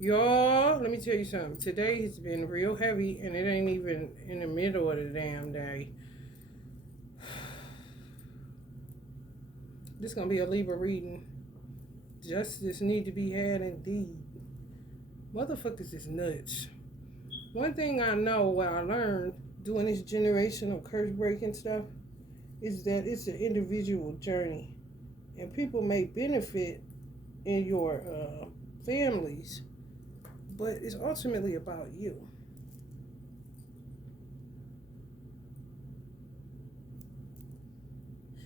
Y'all, let me tell you something. Today has been real heavy and it ain't even in the middle of the damn day. This gonna be a Libra reading. Justice need to be had indeed. Motherfuckers is nuts. One thing I know what I learned doing this generational curse breaking stuff is that it's an individual journey. And people may benefit in your families, but it's ultimately about you.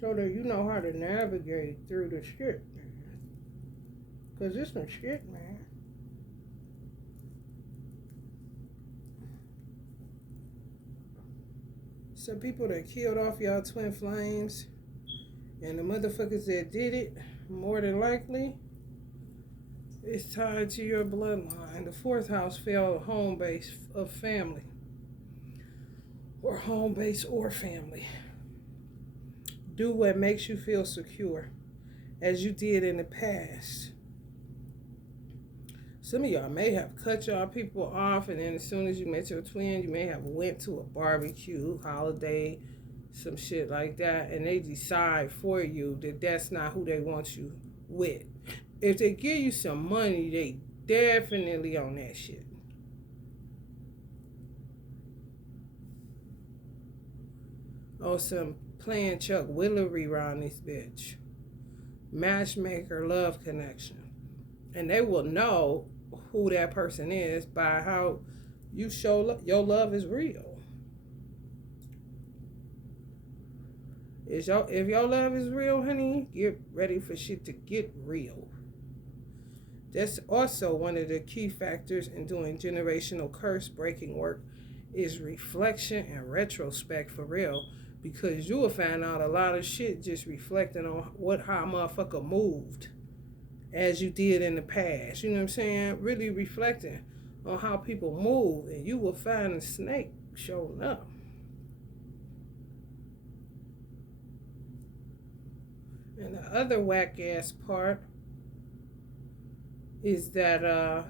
So that you know how to navigate through the shit, man. Because it's some shit, man. Some people that killed off y'all twin flames, and the motherfuckers that did it, more than likely, it's tied to your bloodline. The fourth house fell home base of family, or home base or family. Do what makes you feel secure, as you did in the past. Some of y'all may have cut y'all people off, and then as soon as you met your twin, you may have went to a barbecue, holiday, some shit like that, and they decide for you that that's not who they want you with. If they give you some money, they definitely on that shit. Or some playing Chuck Willery around this bitch. Matchmaker love connection. And they will know who that person is by how you show your love is real. If your love is real, honey, get ready for shit to get real. That's also one of the key factors in doing generational curse breaking work is reflection and retrospect for real. Because you will find out a lot of shit just reflecting on how a motherfucker moved as you did in the past. You know what I'm saying? Really reflecting on how people move, and you will find a snake showing up. And the other whack ass part is that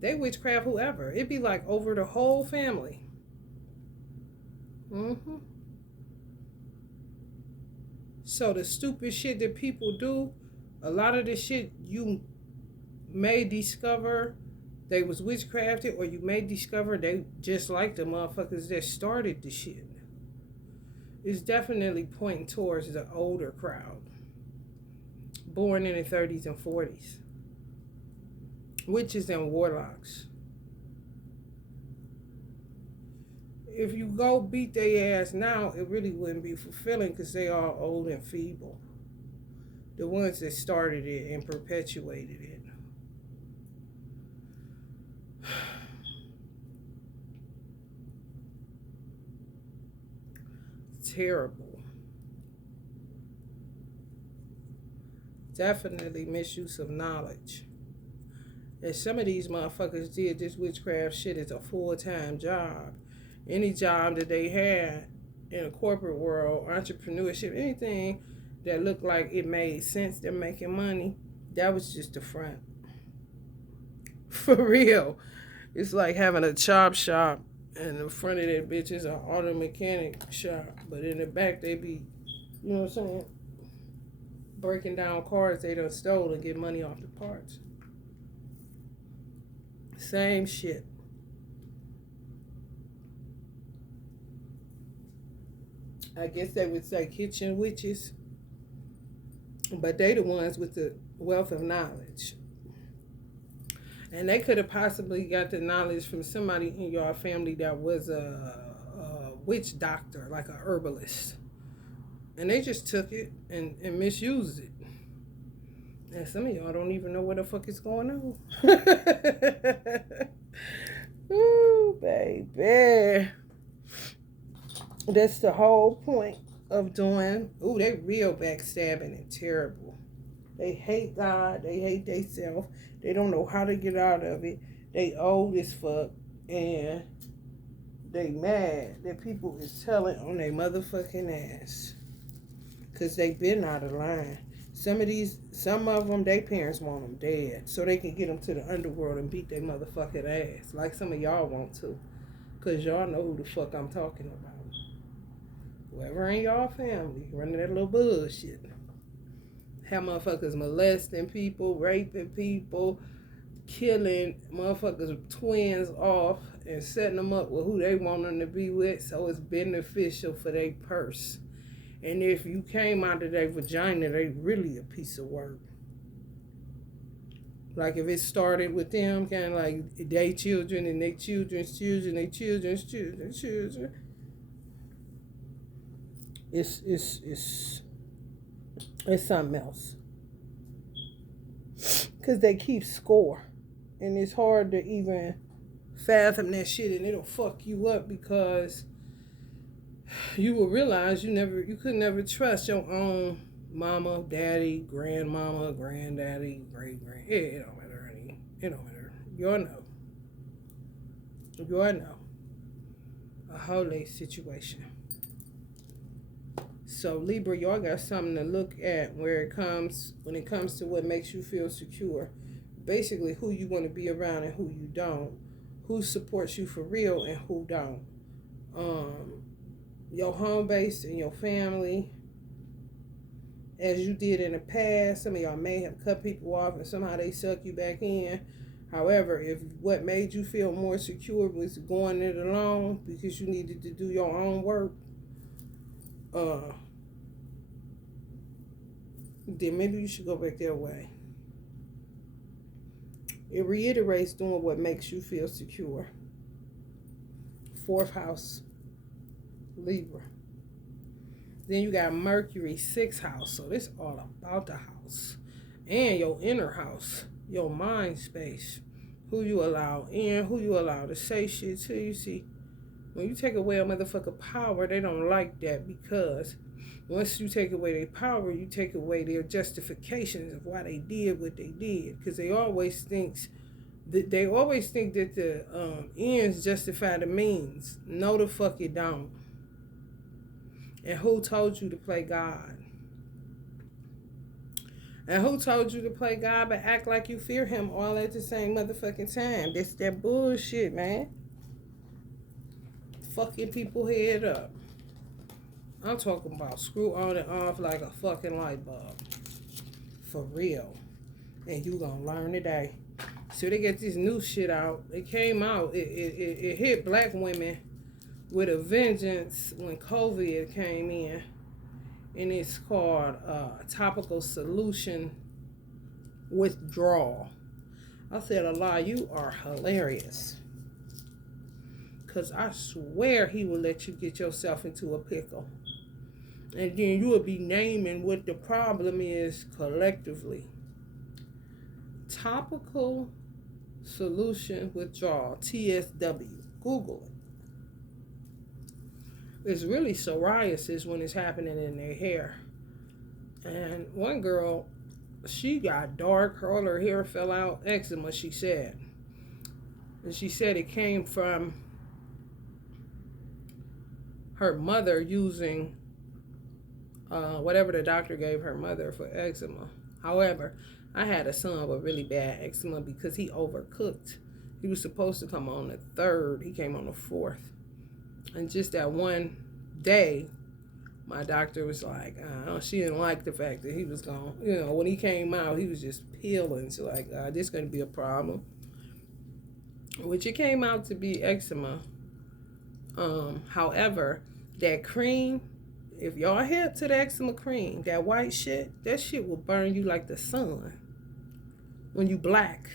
they witchcraft whoever. It'd be like over the whole family. So the stupid shit that people do, a lot of the shit you may discover they was witchcrafted, or you may discover they just like the motherfuckers that started the shit. It's definitely pointing towards the older crowd, born in the 30s and 40s, witches and warlocks. If you go beat their ass now, it really wouldn't be fulfilling because they are old and feeble. The ones that started it and perpetuated it. Terrible. Definitely misuse of knowledge. And some of these motherfuckers did this witchcraft shit as a full-time job. Any job that they had in a corporate world, entrepreneurship, anything that looked like it made sense, they're making money, that was just the front. For real. It's like having a chop shop, and the front of that bitch is an auto mechanic shop, but in the back they be, you know what I'm saying, breaking down cars they done stole and get money off the parts. Same shit. I guess they would say kitchen witches, but they the ones with the wealth of knowledge. And they could have possibly got the knowledge from somebody in your family that was a witch doctor, like a herbalist. And they just took it and misused it. And some of y'all don't even know what the fuck is going on. Ooh, baby. That's the whole point of doing. Ooh, they real backstabbing and terrible. They hate God. They hate themselves. They don't know how to get out of it. They old as fuck. And they mad that people is telling on their motherfucking ass. Because they been out of line. Some of them, their parents want them dead so they can get them to the underworld and beat their motherfucking ass, like some of y'all want to, cause y'all know who the fuck I'm talking about. Whoever in y'all family running that little bullshit, have motherfuckers molesting people, raping people, killing motherfuckers twins off, and setting them up with who they want them to be with, so it's beneficial for their purse. And if you came out of their vagina, they really a piece of work. Like if it started with them, kind of like they children and their children's children, their children's children. It's something else. Cause they keep score, and it's hard to even fathom that shit, and it'll fuck you up because you will realize you could never trust your own mama, daddy, grandmama, granddaddy, great-grand. It don't matter any. It don't matter. You'll know. You'll know. A whole situation. So Libra, y'all got something to look at when it comes to what makes you feel secure. Basically, who you want to be around and who you don't. Who supports you for real and who don't. Your home base and your family, as you did in the past. Some of y'all may have cut people off and somehow they suck you back in. However, if what made you feel more secure was going it alone because you needed to do your own work, then maybe you should go back their way. It reiterates doing what makes you feel secure. 4th house, Libra. Then you got Mercury, 6th house. So this all about the house. And your inner house, your mind space. Who you allow in, who you allow to say shit to you. See, when you take away a motherfucker power, they don't like that, because once you take away their power, you take away their justifications of why they did what they did. Because they always think that the ends justify the means. No, the fuck it don't. And who told you to play God? And who told you to play God but act like you fear him all at the same motherfucking time? That's that bullshit, man. Fucking people head up. I'm talking about screw on and off like a fucking light bulb. For real. And you gonna learn today. So they get this new shit out. It came out. It hit black women with a vengeance when COVID came in. And it's called topical solution withdrawal. I said, Allah, you are hilarious. Because I swear he will let you get yourself into a pickle. And then you will be naming what the problem is collectively. Topical solution withdrawal, TSW. Google it. It's really psoriasis when it's happening in their hair. And one girl, she got dark, all her hair fell out, eczema, she said. And she said it came from her mother using whatever the doctor gave her mother for eczema. However, I had a son with really bad eczema because he overcooked. He was supposed to come on the 3rd. He came on the 4th. And just that one day, my doctor was like, she didn't like the fact that he was gone. You know, when he came out, he was just peeling. So like, this is going to be a problem. Which it came out to be eczema. However, that cream, if y'all hip to the eczema cream, that white shit, that shit will burn you like the sun when you black.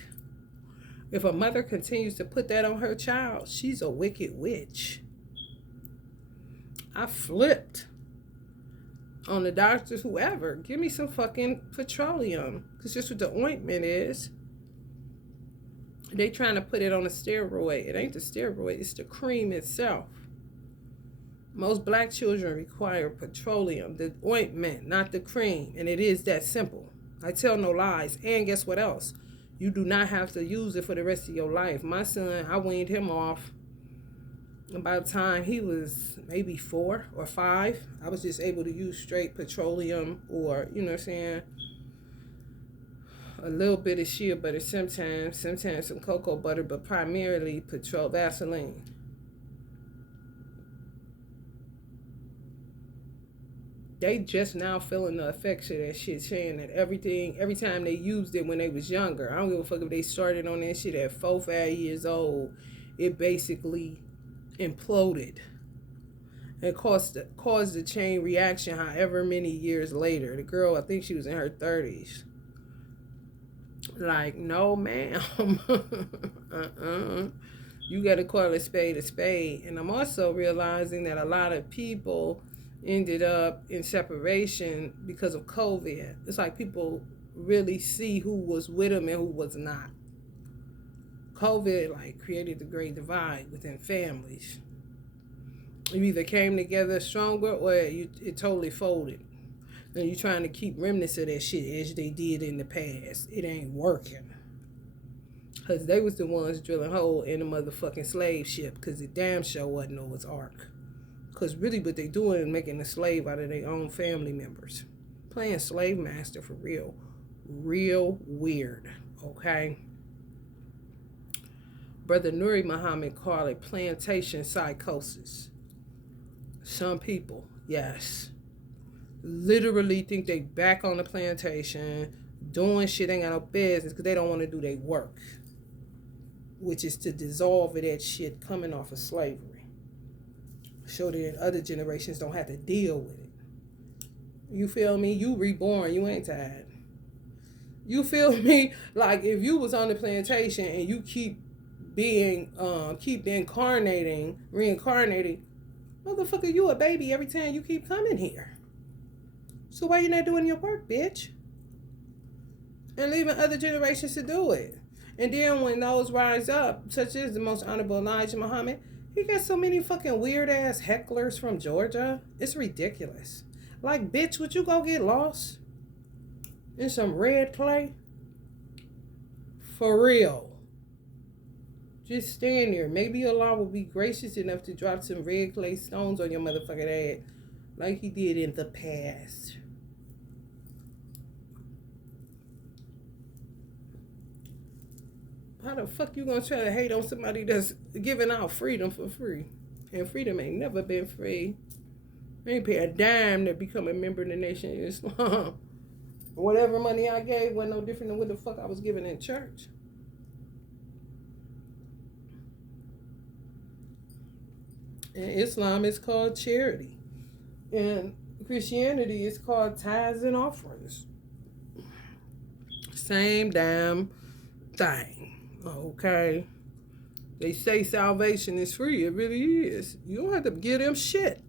If a mother continues to put that on her child, she's a wicked witch. I flipped on the doctors, whoever. Give me some fucking petroleum. Because that's what the ointment is. They trying to put it on a steroid. It ain't the steroid. It's the cream itself. Most black children require petroleum, the ointment, not the cream. And it is that simple. I tell no lies. And guess what else? You do not have to use it for the rest of your life. My son, I weaned him off. And by the time he was maybe 4 or 5, I was just able to use straight petroleum or, you know what I'm saying, a little bit of shea butter sometimes some cocoa butter, but primarily petrol Vaseline. They just now feeling the effects of that shit, saying that every time they used it when they was younger, I don't give a fuck if they started on that shit at 4, 5 years old, it basically imploded and caused a chain reaction however many years later. The girl, I think she was in her 30s. Like, no ma'am. You gotta call a spade a spade. And I'm also realizing that a lot of people ended up in separation because of COVID. It's like people really see who was with them and who was not. COVID like created the great divide within families. You either came together stronger or it totally folded. And you're trying to keep remnants of that shit as they did in the past. It ain't working. Because they was the ones drilling hole in the motherfucking slave ship. Because the damn show wasn't Noah's Ark. Because really what they doing is making a slave out of their own family members. Playing slave master for real. Real weird. Okay? Brother Nuri Muhammad called it plantation psychosis. Some people, yes, literally think they back on the plantation, doing shit ain't got no business because they don't want to do their work, which is to dissolve that shit coming off of slavery. So that other generations don't have to deal with it. You feel me? You reborn, you ain't tired. You feel me? Like if you was on the plantation and you keep reincarnating, motherfucker, you a baby every time you keep coming here. So why you not doing your work, bitch? And leaving other generations to do it. And then when those rise up, such as the most honorable Elijah Muhammad, he got so many fucking weird ass hecklers from Georgia. It's ridiculous. Like, bitch, would you go get lost in some red clay? For real. Just stand there. Maybe Allah will be gracious enough to drop some red clay stones on your motherfucking head like he did in the past. How the fuck you gonna try to hate on somebody that's giving out freedom for free? And freedom ain't never been free. I ain't pay a dime to become a member of the Nation of Islam. Whatever money I gave wasn't no different than what the fuck I was giving in church. And Islam is called charity. And Christianity is called tithes and offerings. Same damn thing. Okay? They say salvation is free. It really is. You don't have to give them shit.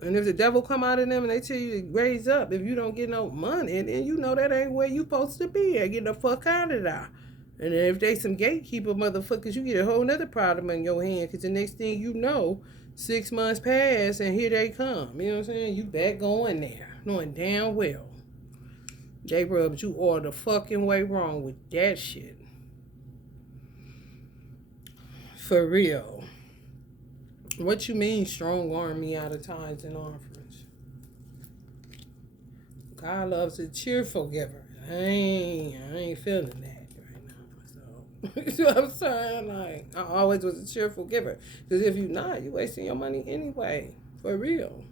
And if the devil come out of them and they tell you to raise up, if you don't get no money, then you know that ain't where you supposed to be. Get the fuck out of there. And then if they some gatekeeper motherfuckers, you get a whole nother problem in your hand. Because the next thing you know, 6 months pass and here they come. You know what I'm saying? You back going there. Knowing damn well they rubbed you all the fucking way wrong with that shit. For real. What you mean strong arm me out of tithes and offerings? God loves a cheerful giver. I ain't feeling that right now. So, you know what I'm saying? Like, I always was a cheerful giver. Because if you're not, you're wasting your money anyway. For real.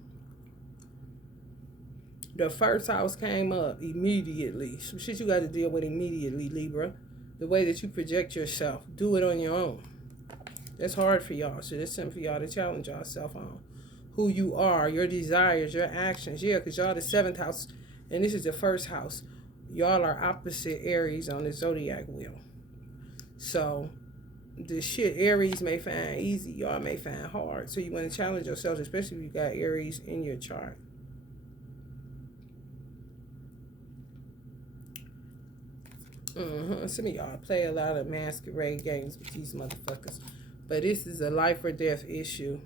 The first house came up immediately. Some shit you got to deal with immediately, Libra. The way that you project yourself. Do it on your own. That's hard for y'all. So that's something for y'all to challenge yourself on. Who you are, your desires, your actions. Yeah, because y'all the 7th house, and this is the 1st house. Y'all are opposite Aries on the zodiac wheel. So the shit Aries may find easy, y'all may find hard. So you want to challenge yourselves, especially if you got Aries in your chart. Some of y'all play a lot of masquerade games with these motherfuckers. But this is a life or death issue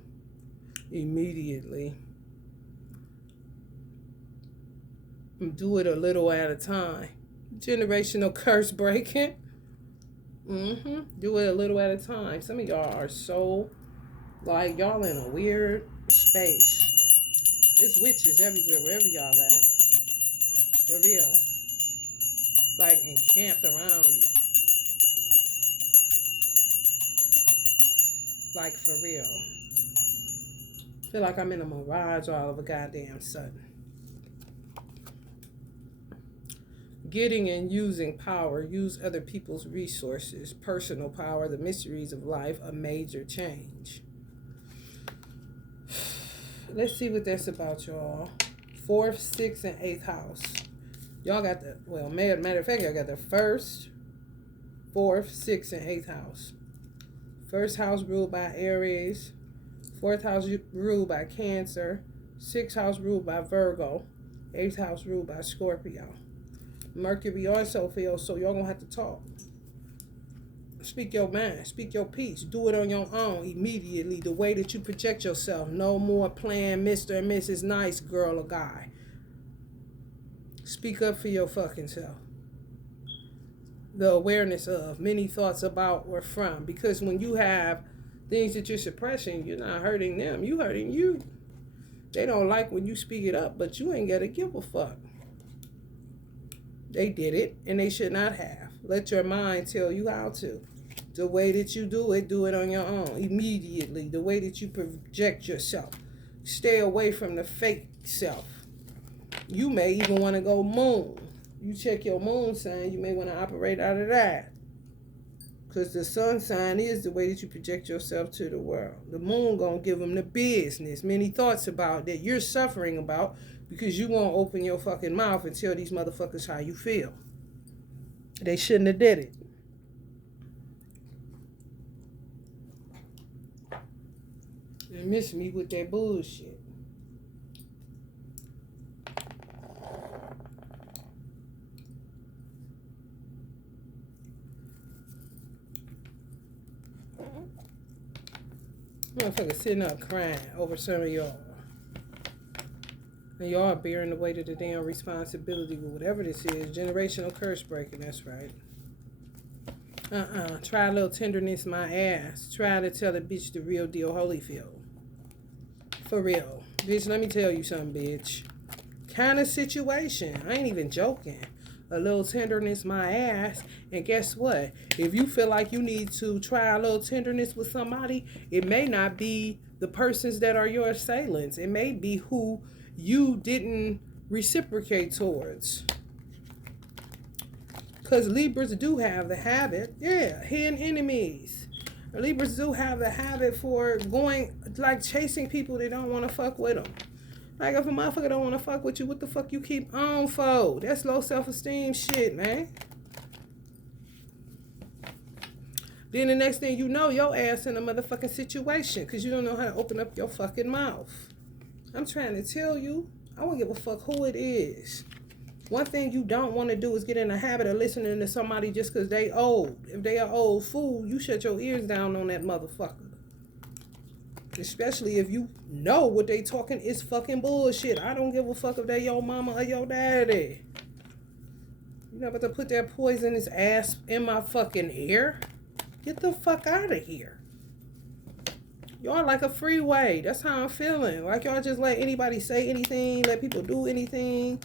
immediately. Do it a little at a time. Generational curse breaking. Do it a little at a time. Some of y'all are so, like, y'all in a weird space. There's witches everywhere, wherever y'all at. For real. like encamped around you. Like for real. Feel like I'm in a mirage all of a goddamn sudden. Getting and using power, use other people's resources, personal power, the mysteries of life, a major change. Let's see what that's about, y'all. 4th, 6th, and 8th house. Y'all got the, well, matter of fact, y'all got the 1st, 4th, 6th, and 8th house. 1st house ruled by Aries. 4th house ruled by Cancer. 6th house ruled by Virgo. 8th house ruled by Scorpio. Mercury also feels, so y'all gonna have to talk. Speak your mind. Speak your piece. Do it on your own immediately. The way that you project yourself. No more playing Mr. and Mrs. Nice girl or guy. Speak up for your fucking self. The awareness of many thoughts about or from. Because when you have things that you're suppressing, you're not hurting them. You hurting you. They don't like when you speak it up, but you ain't got to give a fuck. They did it, and they should not have. Let your mind tell you how to. The way that you do it on your own. Immediately. The way that you project yourself. Stay away from the fake self. You may even want to go moon. You check your moon sign, you may want to operate out of that. Because the sun sign is the way that you project yourself to the world. The moon going to give them the business. Many thoughts about that you're suffering about because you won't open your fucking mouth and tell these motherfuckers how you feel. They shouldn't have did it. They miss me with that bullshit. Motherfucker sitting up crying over some of y'all. And y'all are bearing the weight of the damn responsibility with whatever this is. Generational curse breaking, that's right. Try a little tenderness, my ass. Try to tell a bitch the real deal, Holyfield. For real. Bitch, let me tell you something, bitch. Kind of situation. I ain't even joking. A little tenderness, my ass. And guess what? If you feel like you need to try a little tenderness with somebody, it may not be the persons that are your assailants. It may be who you didn't reciprocate towards. Because Libras do have the habit, hidden enemies. Libras do have the habit for going, like chasing people that don't want to fuck with them. Like if a motherfucker don't want to fuck with you, what the fuck you keep on for? That's low self-esteem shit, man. Then the next thing you know, your ass in a motherfucking situation because you don't know how to open up your fucking mouth. I'm trying to tell you, I don't give a fuck who it is. One thing you don't want to do is get in the habit of listening to somebody just because they old. If they are old fool, you shut your ears down on that motherfucker. Especially if you know what they talking is fucking bullshit. I don't give a fuck if they your mama or your daddy. You know about to put that poisonous ass in my fucking ear? Get the fuck out of here. Y'all like a freeway. That's how I'm feeling. Like y'all just let anybody say anything, let people do anything,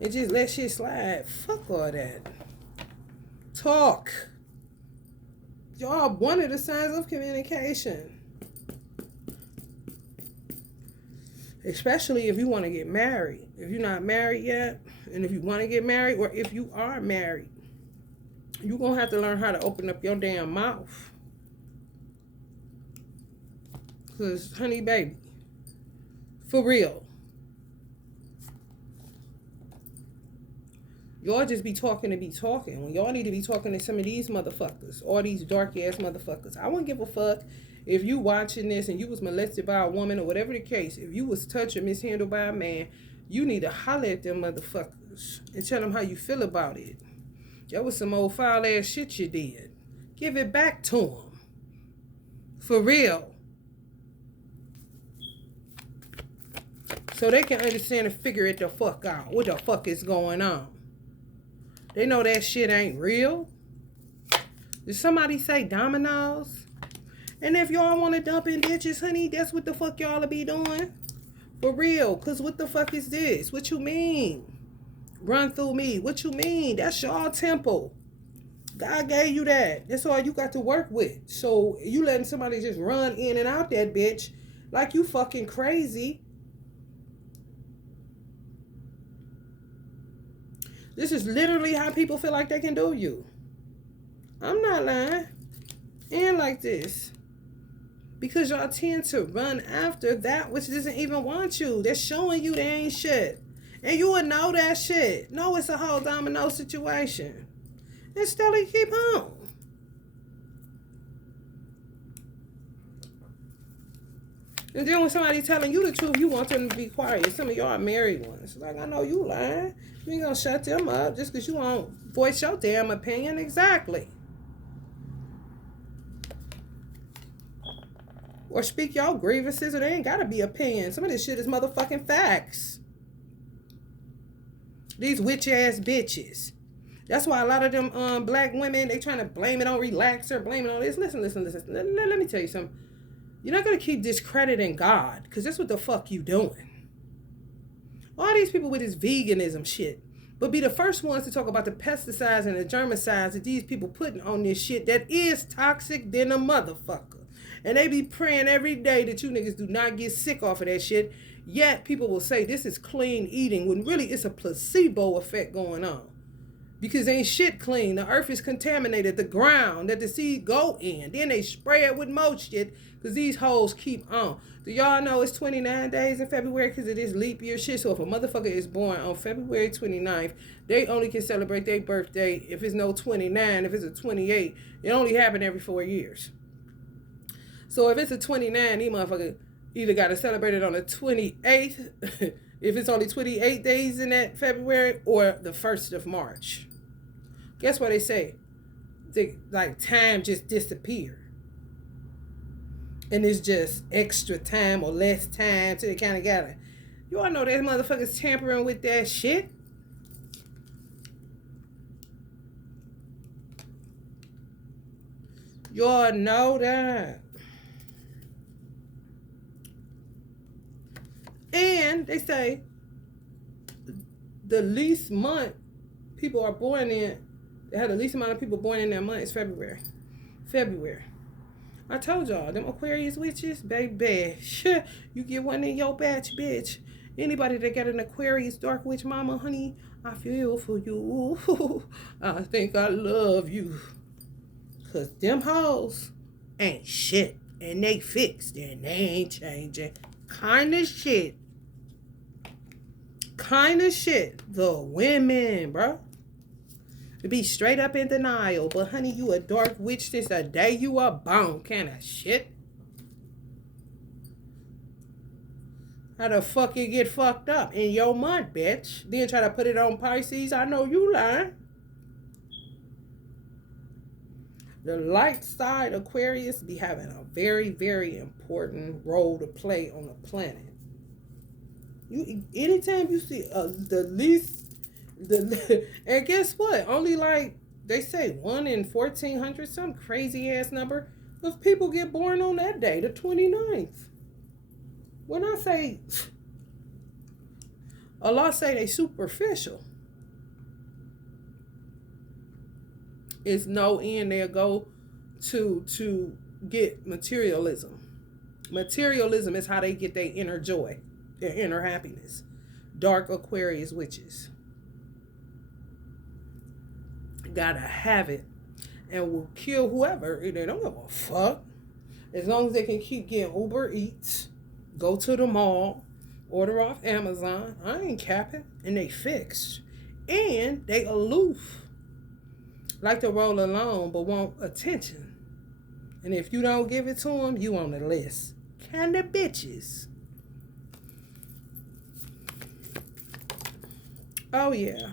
and just let shit slide. Fuck all that. Talk. Y'all one of the signs of communication. Especially if you want to get married. If you're not married yet, and if you want to get married, or if you are married, you're going to have to learn how to open up your damn mouth. Because, honey, baby, for real, y'all just be talking to be talking. When y'all need to be talking to some of these motherfuckers, all these dark-ass motherfuckers. I wouldn't give a fuck if you watching this and you was molested by a woman or whatever the case. If you was touched or mishandled by a man, you need to holler at them motherfuckers and tell them how you feel about it. That was some old foul-ass shit you did. Give it back to them. For real. So they can understand and figure it the fuck out. What the fuck is going on? They know that shit ain't real. Did somebody say dominoes? And if y'all want to dump in ditches, honey, that's what the fuck y'all will be doing. For real. Because what the fuck is this? What you mean? Run through me. What you mean? That's your temple. God gave you that. That's all you got to work with. So you letting somebody just run in and out that bitch like you fucking crazy. This is literally how people feel like they can do you. I'm not lying. And like this. Because y'all tend to run after that which doesn't even want you. They're showing you they ain't shit. And you would know that shit. No, it's a whole domino situation. And still keep on. And then when somebody telling you the truth, you want them to be quiet. Some of y'all are married ones. Like, I know you lying. You ain't gonna shut them up just because you won't voice your damn opinion. Exactly. Or speak your grievances, or they ain't gotta be opinions. Some of this shit is motherfucking facts. These witch ass bitches. That's why a lot of them black women, they trying to blame it on relaxer, blame it on this. Listen. Let me tell you something. You're not going to keep discrediting God, because that's what the fuck you doing. All these people with this veganism shit, but be the first ones to talk about the pesticides and the germicides that these people putting on this shit that is toxic than a motherfucker. And they be praying every day that you niggas do not get sick off of that shit. Yet people will say this is clean eating when really it's a placebo effect going on. Because ain't shit clean. The earth is contaminated. The ground that the seed go in. Then they spray it with more shit because these hoes keep on. Do y'all know it's 29 days in February because it is leap year shit? So if a motherfucker is born on February 29th, they only can celebrate their birthday if it's no 29. If it's a 28, it only happen every 4 years. So if it's a 29, these motherfuckers either got to celebrate it on the 28th, if it's only 28 days in that February, or the 1st of March. Guess what they say? Like time just disappeared. And it's just extra time or less time, so they kind of got to. You all know that motherfuckers tampering with that shit. Y'all know that. And they say the least month people are born in, they have the least amount of people born in that month is February. I told y'all, them Aquarius witches, baby, you get one in your batch, bitch. Anybody that got an Aquarius dark witch mama, honey, I feel for you. I think I love you. Because them hoes ain't shit. And they fixed and they ain't changing. Kind of shit. The women, bro. To be straight up in denial. But honey, you a dark witch since the day you were born. Kind of shit. How the fuck you get fucked up in your month, bitch? Then try to put it on Pisces. I know you lying. The light side Aquarius be having a very, very important role to play on the planet. Anytime you see and guess what? Only like they say 1 in 1,400, some crazy ass number of people get born on that day, the 29th. When I say Allah say they superficial, it's no end. They'll go to get materialism. Materialism is how they get their inner joy, their inner happiness. Dark Aquarius witches gotta have it and will kill whoever. They don't give a fuck. As long as they can keep getting Uber Eats, go to the mall, order off Amazon. I ain't capping. And they fixed. And they aloof. Like to roll alone, but want attention. And if you don't give it to them, you on the list. Kind of bitches. Oh, yeah.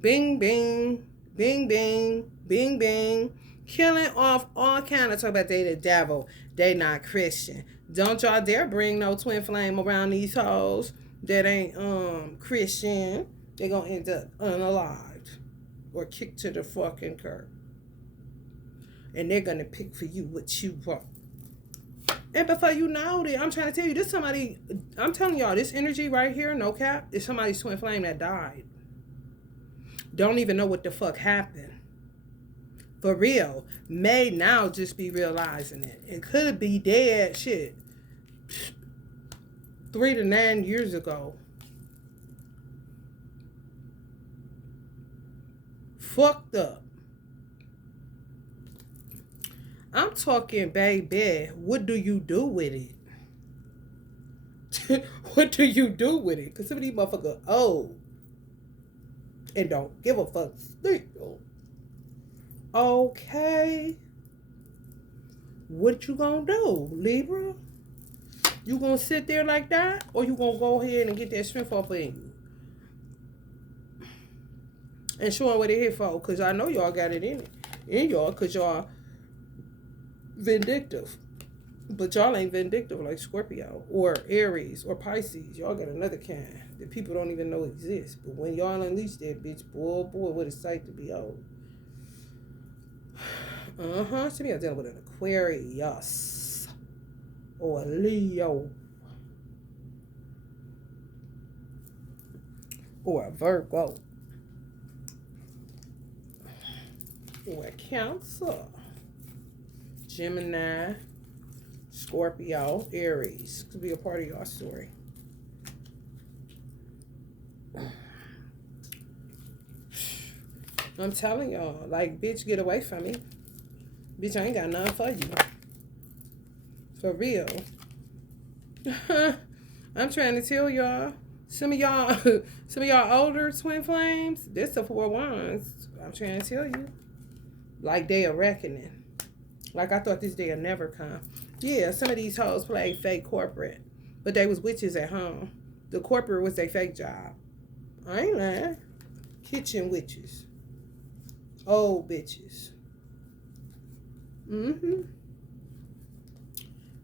Bing, bing. Bing, bing. Bing, bing. Killing off all kind of talk about they the devil. They not Christian. Don't y'all dare bring no twin flame around these hoes that ain't Christian. They gonna end up unalived or kicked to the fucking curb. And they're gonna pick for you what you want. And before you know it, I'm trying to tell you, this somebody, I'm telling y'all, this energy right here, no cap, is somebody's twin flame that died. Don't even know what the fuck happened. For real. May now just be realizing it. It could be dead shit 3 to 9 years ago. Fucked up. I'm talking, baby, what do you do with it? What do you do with it? Because some of these motherfuckers old and don't give a fuck still. Okay. What you gonna do, Libra? You gonna sit there like that? Or you gonna go ahead and get that strength up in you? And show them what they're here for. Because I know y'all got it in y'all. Because y'all vindictive. But y'all ain't vindictive like Scorpio or Aries or Pisces. Y'all got another kind that people don't even know exists. But when y'all unleash that bitch, boy, what a sight to behold. So me, I'm dealing with an Aquarius or a Leo or a Virgo or a Cancer, Gemini, Scorpio, Aries. Could be a part of your story. I'm telling y'all, like, bitch, get away from me. Bitch, I ain't got nothing for you. For real. I'm trying to tell y'all. Some of y'all older twin flames, this the 4 wands. I'm trying to tell you. Like, day of reckoning. Like, I thought this day would never come. Yeah, some of these hoes played fake corporate. But they was witches at home. The corporate was their fake job. I ain't lying. Kitchen witches. Old bitches.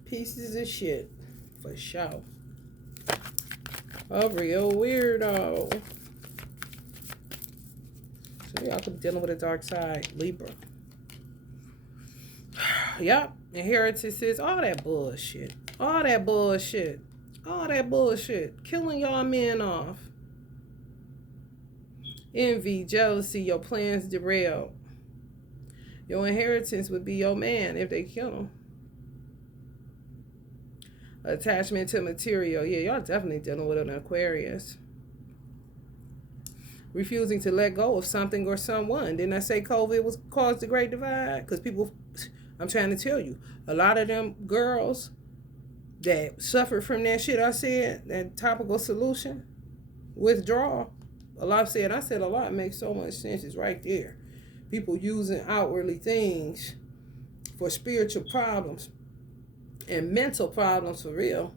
Pieces of shit. For sure. A real weirdo. So y'all could be dealing with a dark side. Libra. Yep. Inheritances. All that bullshit. All that bullshit. All that bullshit. Killing y'all men off. Envy, jealousy, your plans derailed. Your inheritance would be your man if they kill him. Attachment to material. Yeah, y'all definitely dealing with an Aquarius. Refusing to let go of something or someone. Didn't I say COVID was caused the great divide? Because people, I'm trying to tell you, a lot of them girls that suffered from that shit I said, that topical solution, withdrawal. A lot said, I said a lot makes so much sense. It's right there. People using outwardly things for spiritual problems and mental problems for real.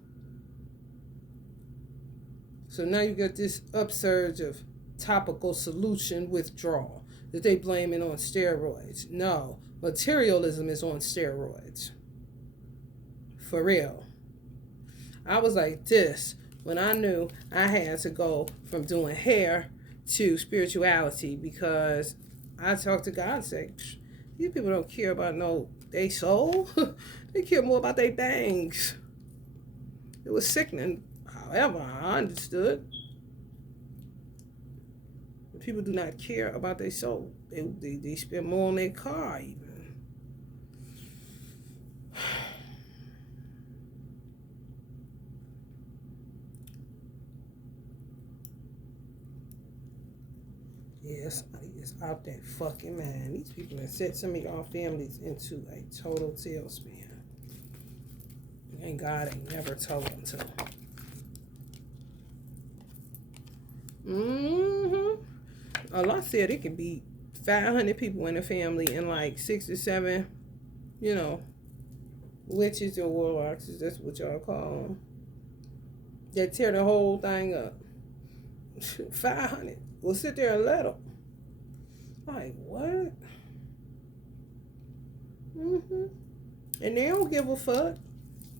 So now you got this upsurge of topical solution withdrawal that they blame it on steroids. No, materialism is on steroids. For real. I was like this when I knew I had to go from doing hair to spirituality, because I talked to God and said, these people don't care about they soul. They care more about their bangs. It was sickening. However, I understood. People do not care about their soul. They spend more on their car even. Yeah, somebody is out that fucking mind. These people have set some of y'all families into a total tailspin. And God ain't never told them to. Allah said it could be 500 people in the family and like 6 or 7, witches or warlocks, that's what y'all call them. They tear the whole thing up. 500. We'll sit there and let them. Like, what? And they don't give a fuck.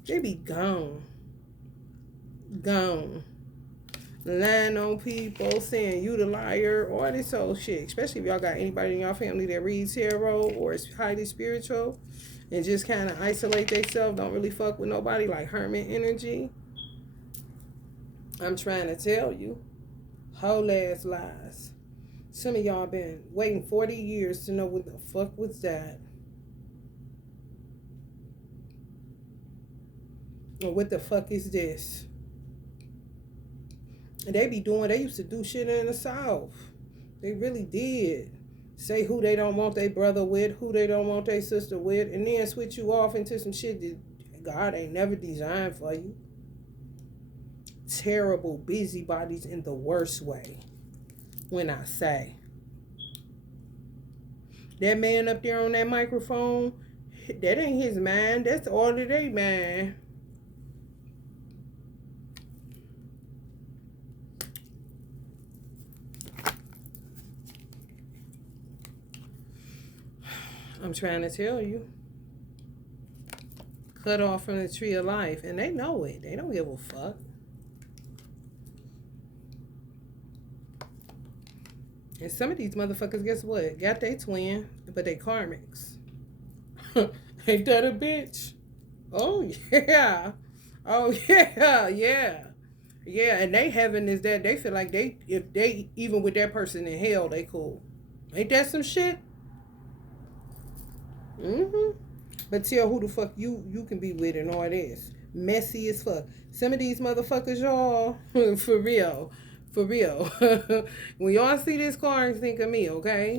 They be gone. Gone. Lying on people, saying you the liar, all this old shit. Especially if y'all got anybody in your family that reads tarot or is highly spiritual. and just kind of isolate themselves, don't really fuck with nobody, like hermit energy. I'm trying to tell you, whole ass lies. Some of y'all been waiting 40 years to know what the fuck was that. Or what the fuck is this? And they used to do shit in the South. They really did. Say who they don't want their brother with, who they don't want their sister with, and then switch you off into some shit that God ain't never designed for you. Terrible busybodies in the worst way. When I say that man up there on that microphone, that ain't his mind, that's all of they mind. I'm trying to tell you. Cut off from the tree of life, and they know it. They don't give a fuck. And some of these motherfuckers, guess what? Got they twin, but they karmics. Ain't that a bitch? Oh, yeah. Oh, yeah, yeah. Yeah, and they heaven is that they feel like if they, even with that person in hell, they cool. Ain't that some shit? Mm-hmm. But tell who the fuck you can be with and all this. Messy as fuck. Some of these motherfuckers, y'all, for real. For real. When y'all see this card, think of me, okay?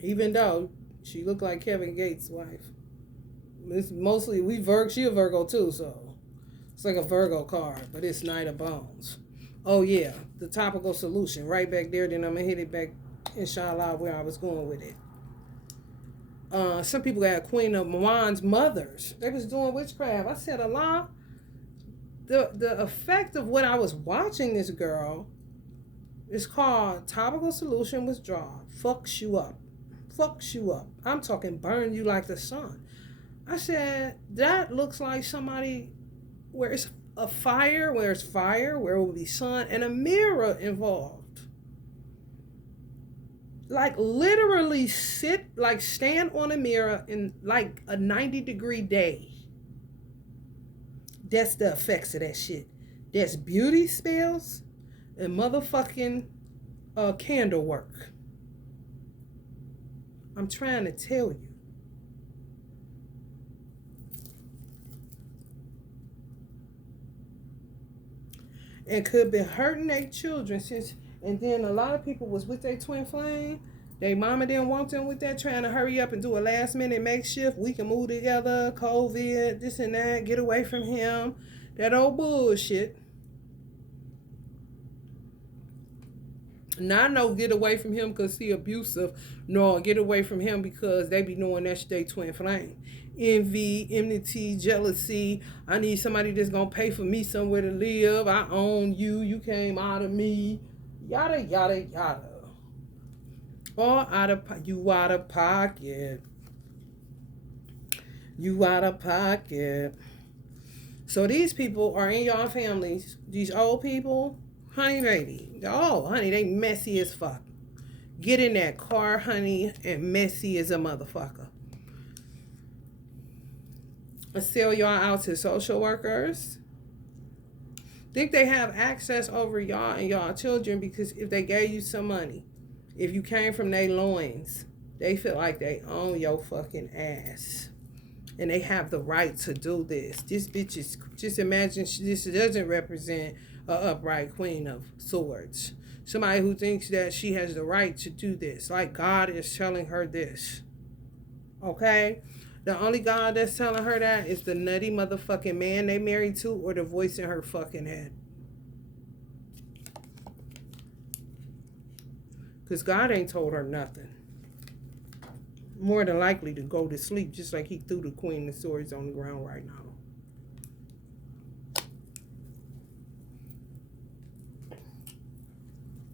Even though she looked like Kevin Gates' wife. It's mostly, she a Virgo too, so it's like a Virgo card, but it's Knight of Bones. Oh yeah, the topical solution. Right back there, then I'm going to hit it back, inshallah, where I was going with it. Some people got Queen of Wands mothers. They was doing witchcraft. I said, Allah, the effect of what I was watching this girl is called topical solution withdrawal. Fucks you up. Fucks you up. I'm talking burn you like the sun. I said, that looks like somebody where it's a fire, where it's fire, where it will be sun, and a mirror involved. Like literally stand on a mirror in like a 90-degree day. That's the effects of that shit. That's beauty spells and motherfucking candle work. I'm trying to tell you. And could be hurting their children and then a lot of people was with their twin flame. Their mama didn't want them with that, trying to hurry up and do a last minute makeshift. We can move together, COVID, this and that, get away from him. That old bullshit. Not no get away from him because he abusive. No, get away from him because they be knowing that's their twin flame. Envy, enmity, jealousy. I need somebody that's going to pay for me somewhere to live. I own you. You came out of me. Yada, yada, yada. Or you out of pocket. You out of pocket. So these people are in y'all families. These old people, honey, baby. Oh, honey, they messy as fuck. Get in that car, honey, and messy as a motherfucker. I sell y'all out to social workers. Think they have access over y'all and y'all children because if they gave you some money, if you came from their loins, they feel like they own your fucking ass. And they have the right to do this. This bitch is, just imagine this doesn't represent an upright queen of swords. Somebody who thinks that she has the right to do this. Like God is telling her this. Okay? The only God that's telling her that is the nutty motherfucking man they married to or the voice in her fucking head. Because God ain't told her nothing. More than likely to go to sleep, just like he threw the Queen of Swords on the ground right now.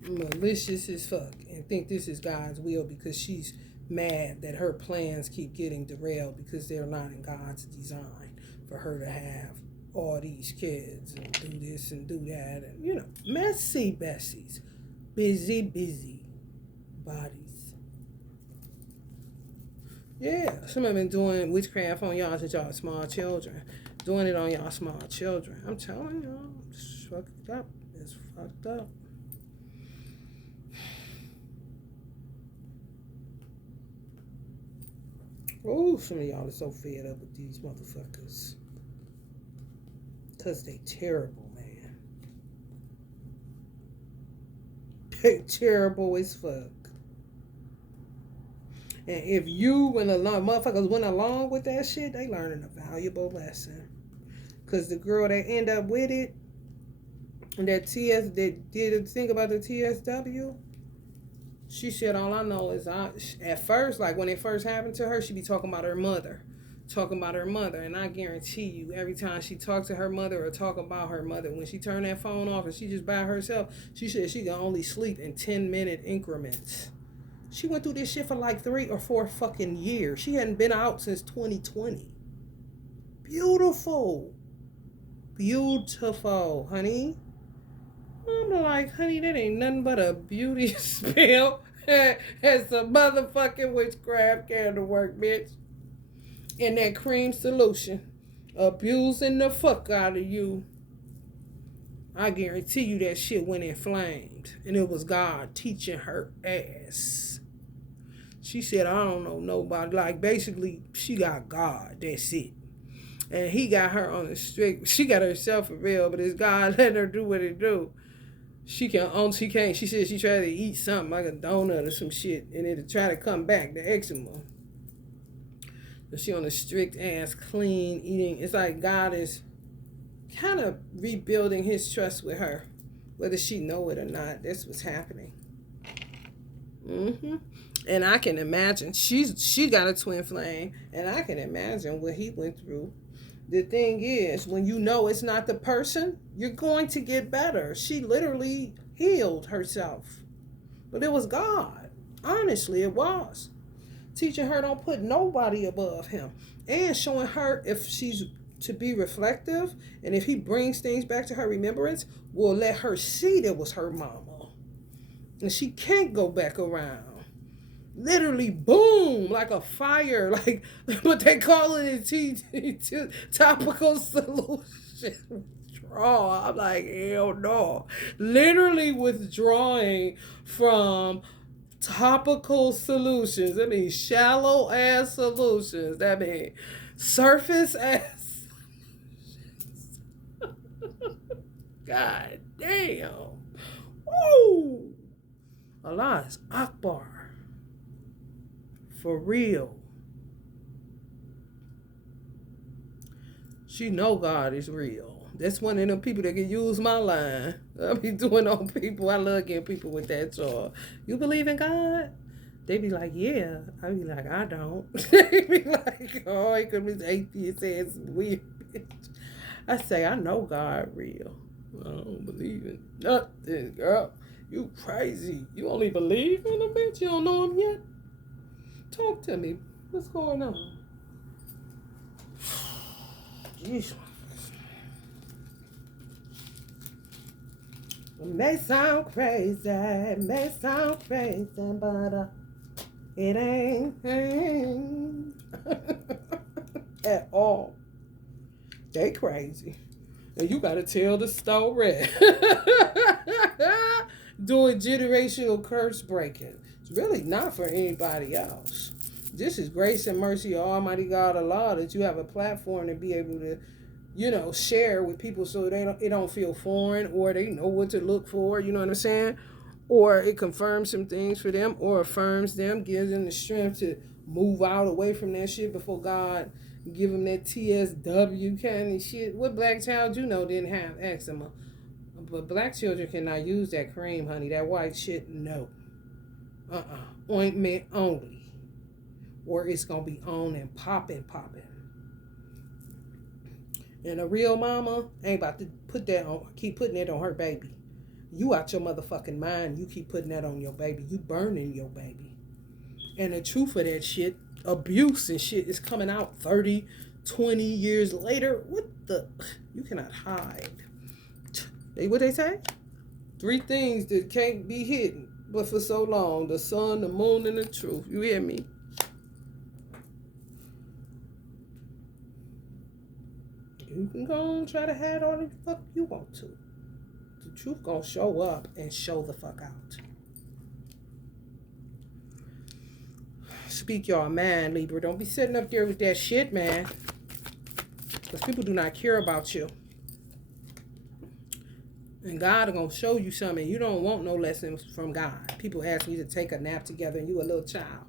Malicious as fuck. And think this is God's will because she's mad that her plans keep getting derailed because they're not in God's design for her to have all these kids and do this and do that. And, you know, messy Bessies. Busy bodies. Yeah, some of them been doing witchcraft on y'all since y'all small children. Doing it on y'all small children. I'm telling y'all, it's fucked up. It's fucked up. Oh, some of y'all are so fed up with these motherfuckers. Because they terrible, man. They terrible as fuck. And if you went along, motherfuckers went along with that shit, they learning a valuable lesson. Because the girl that end up with it, that did a thing about the TSW, she said, all I know is at first, like when it first happened to her, she be talking about her mother. And I guarantee you, every time she talked to her mother or talk about her mother, when she turned that phone off and she just by herself, she said she can only sleep in 10-minute increments. She went through this shit for like 3 or 4 fucking years. She hadn't been out since 2020. Beautiful, honey. I'm like, honey, that ain't nothing but a beauty spell. It's a motherfucking witchcraft candle work, bitch. And that cream solution, abusing the fuck out of you. I guarantee you that shit went inflamed. And it was God teaching her ass. She said, I don't know nobody. Like, basically, she got God. That's it. And he got her on the strict. She got herself for real, but it's God letting her do what it do. She can't. She said she tried to eat something like a donut or some shit, and it'll try to come back, the eczema. But she on a strict ass clean eating. It's like God is kind of rebuilding his trust with her, whether she know it or not. That's what's happening. And I can imagine she got a twin flame, and I can imagine what he went through. The thing is, when you know it's not the person, you're going to get better. She literally healed herself, but it was God. Honestly, it was. Teaching her don't put nobody above him, and showing her if she's to be reflective, and if he brings things back to her remembrance, will let her see that was her mama, and she can't go back around. Literally, boom, like a fire, like, but they call it a topical solution. Withdraw. I'm like, hell no. Literally withdrawing from topical solutions. That means shallow ass solutions. That means surface ass. God damn. Woo. Allah is Akbar. For real. She know God is real. That's one of them people that can use my line. I be doing on people. I love getting people with that jaw. You believe in God? They be like, yeah. I be like, I don't. They be like, oh, it could be atheist ass weird bitch. I say, I know God real. I don't believe in nothing, girl. You crazy. You only believe in a bitch? You don't know him yet? Talk to me. What's going on? Jeez. It may sound crazy, but it ain't at all. They crazy. And you gotta tell the story. Doing generational curse breaking. It's really not for anybody else. This is grace and mercy of Almighty God Allah, that you have a platform to be able to, share with people so it don't feel foreign, or they know what to look for, you know what I'm saying? Or it confirms some things for them, or affirms them, gives them the strength to move out away from that shit before God give them that TSW kind of shit. What black child didn't have eczema? But black children cannot use that cream, honey. That white shit, no. Ointment only. Or it's going to be on and popping. And a real mama ain't about to keep putting that on her baby. You out your motherfucking mind. You keep putting that on your baby. You burning your baby. And the truth of that shit, abuse and shit, is coming out 30, 20 years later. You cannot hide. What they say? 3 things that can't be hidden, but for so long: the sun, the moon, and the truth. You hear me? You can go and try to hide all the fuck you want to. The truth gonna show up and show the fuck out. Speak your mind, Libra. Don't be sitting up there with that shit, man. Because people do not care about you. And God is going to show you something. You don't want no lessons from God. People ask me to take a nap together and you a little child.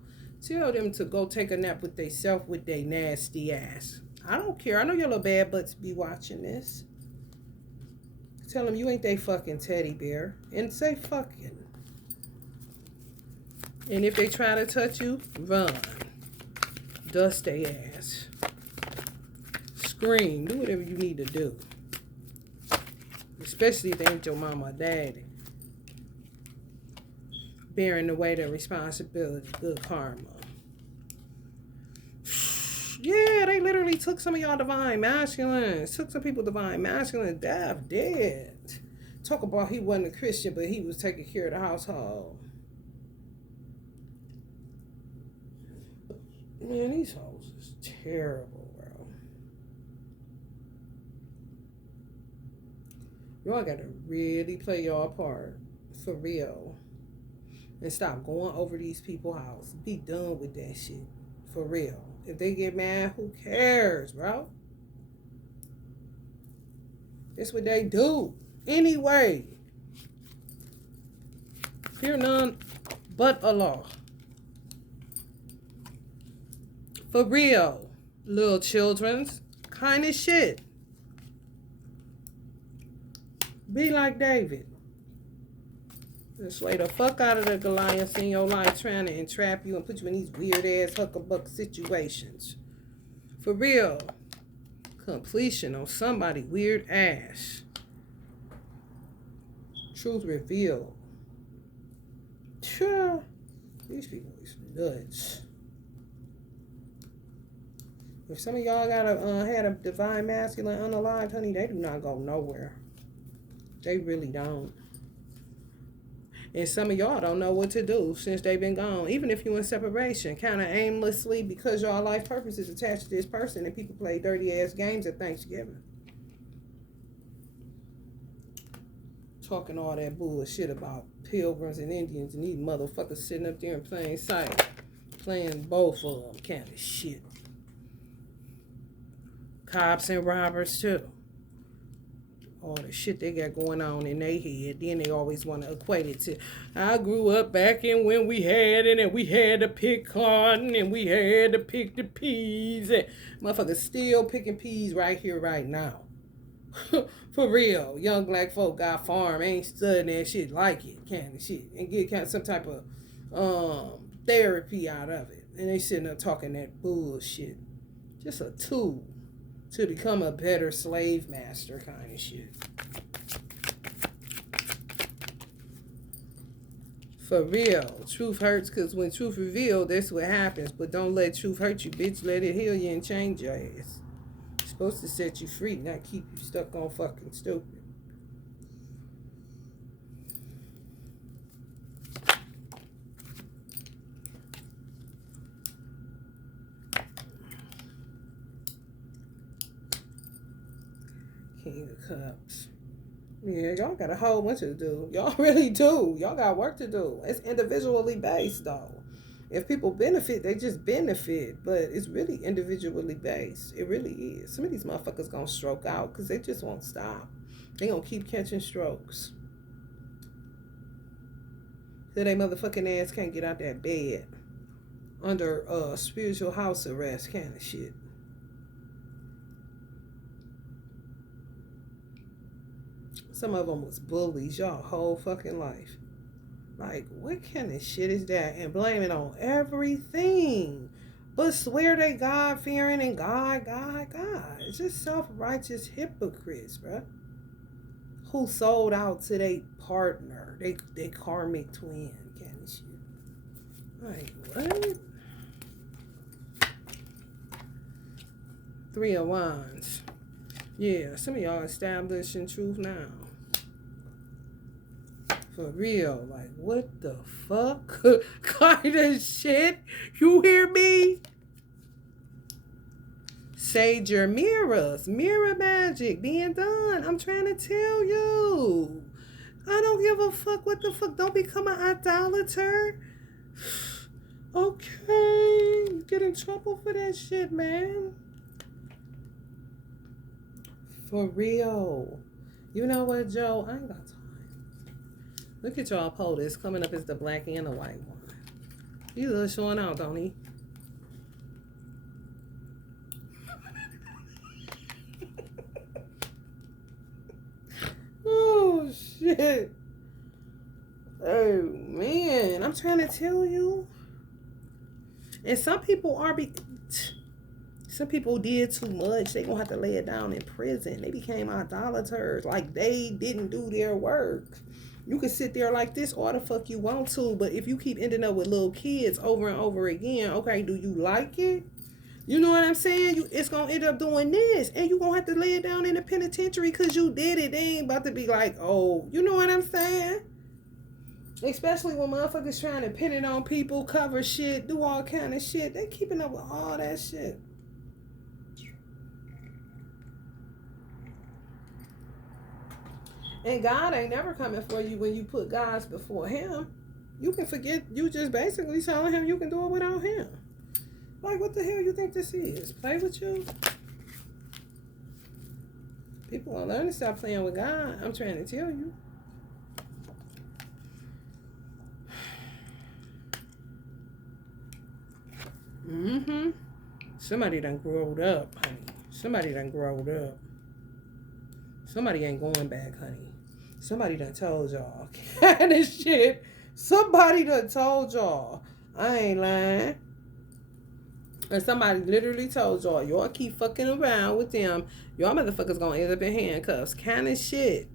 Tell them to go take a nap with theyself with their nasty ass. I don't care. I know your little bad butts be watching this. Tell them you ain't they fucking teddy bear. And say fucking. And if they try to touch you, run. Dust their ass. Scream. Do whatever you need to do. Especially if they ain't your mama or daddy. Bearing the weight of responsibility. Good karma. Yeah, they literally took some of y'all divine masculines. Took some people divine masculine. Dead. Talk about he wasn't a Christian, but he was taking care of the household. Man, these hoes is terrible, bro. Y'all gotta really play y'all part. For real. And stop going over these people's house. Be done with that shit. For real. If they get mad, who cares, bro? That's what they do. Anyway. Fear none but Allah. For real. Little children's kind of shit. Be like David. Just slay the fuck out of the Goliaths in your life trying to entrap you and put you in these weird ass huckabuck situations. For real. Completion on somebody weird ass. Truth revealed. Sure. These people is nuts. If some of y'all had a divine masculine unalived, honey, they do not go nowhere. They really don't. And some of y'all don't know what to do since they've been gone. Even if you're in separation, kind of aimlessly, because your life purpose is attached to this person and people play dirty ass games at Thanksgiving. Talking all that bullshit about pilgrims and Indians and these motherfuckers sitting up there in plain sight. Playing both of them kind of shit. Cops and robbers too. All the shit they got going on in their head. Then they always want to equate it to, I grew up back in when we had it and we had to pick cotton and we had to pick the peas. And motherfuckers still picking peas right here, right now. For real. Young black folk got farm, ain't studying that shit like it, kind of shit. And get kind of some type of therapy out of it. And they sitting up talking that bullshit. Just a tool to become a better slave master kind of shit. For real. Truth hurts because when truth revealed, that's what happens. But don't let truth hurt you, bitch. Let it heal you and change your ass. It's supposed to set you free, not keep you stuck on fucking stupid. King of Cups. Yeah, y'all got a whole bunch to do. Y'all really do. Y'all got work to do. It's individually based, though. If people benefit, they just benefit. But it's really individually based. It really is. Some of these motherfuckers gonna stroke out because they just won't stop. They gonna keep catching strokes. So they motherfucking ass can't get out that bed under spiritual house arrest kind of shit. Some of them was bullies y'all whole fucking life. Like, what kind of shit is that? And blame it on everything. But swear they God-fearing and God. It's just self-righteous hypocrites, bruh. Who sold out to their partner. They karmic twin kind of shit. Like, what? Three of Wands. Yeah, some of y'all establishing truth now. For real, like, what the fuck kind of shit? You hear me? Sage your mirrors. Mirror magic being done. I'm trying to tell you. I don't give a fuck what the fuck. Don't become an idolater. Okay. You get in trouble for that shit, man. For real. You know what, Joe? I ain't got time. Look at y'all POTUS. Coming up is the black and the white one. He looks showing out, don't he? Oh, shit. Oh, man. I'm trying to tell you. And some people some people did too much. They gonna have to lay it down in prison. They became idolaters. Like, they didn't do their work. You can sit there like this all the fuck you want to, but if you keep ending up with little kids over and over again, okay, do you like it? You know what I'm saying? It's going to end up doing this. And you're going to have to lay it down in the penitentiary because you did it. They ain't about to be like, oh, you know what I'm saying? Especially when motherfuckers trying to pin it on people, cover shit, do all kind of shit. They keeping up with all that shit. And God ain't never coming for you when you put God's before him. You can forget. You just basically telling him you can do it without him. Like, what the hell you think this is? Play with you? People gonna learn to stop playing with God. I'm trying to tell you. Mm-hmm. Somebody done growed up, honey. Somebody done growed up. Somebody ain't going back, honey. Somebody done told y'all kind of shit. Somebody done told y'all. I ain't lying. And somebody literally told y'all keep fucking around with them. Y'all motherfuckers gonna end up in handcuffs. Kind of shit.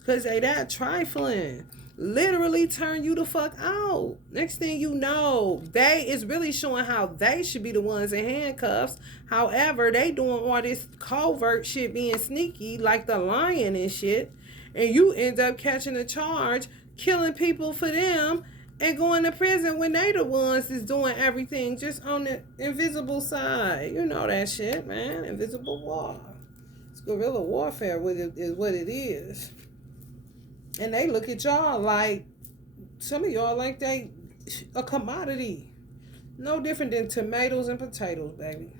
Because they that trifling. Literally turn you the fuck out. Next thing you know, they is really showing how they should be the ones in handcuffs. However, they doing all this covert shit, being sneaky like the lion and shit. And you end up catching a charge, killing people for them, and going to prison when they the ones is doing everything just on the invisible side. You know that shit, man. Invisible war. It's guerrilla warfare is what it is. And they look at y'all like, some of y'all like they a commodity. No different than tomatoes and potatoes, baby.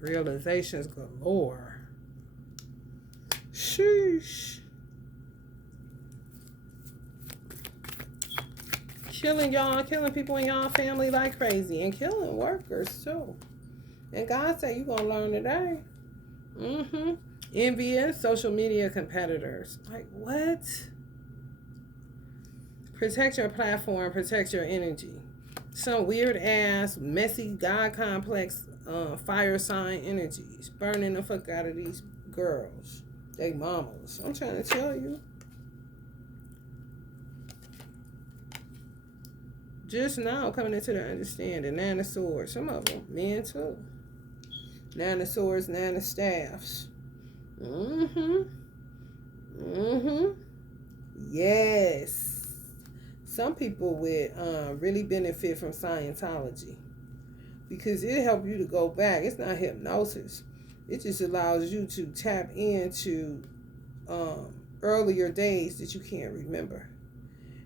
Realizations galore. Sheesh. Killing people in y'all family like crazy, and killing workers too. And God said you gonna learn today. Envious social media competitors. Like, what? Protect your platform, protect your energy. Some weird ass, messy, God complex, fire sign energies burning the fuck out of these girls. They mamas. I'm trying to tell you. Just now coming into the understanding. Nine of Swords. Some of them. Men too. Nine of Swords, Nine of Staffs. Yes. Some people would really benefit from Scientology. Because it helps you to go back. It's not hypnosis. It just allows you to tap into earlier days that you can't remember.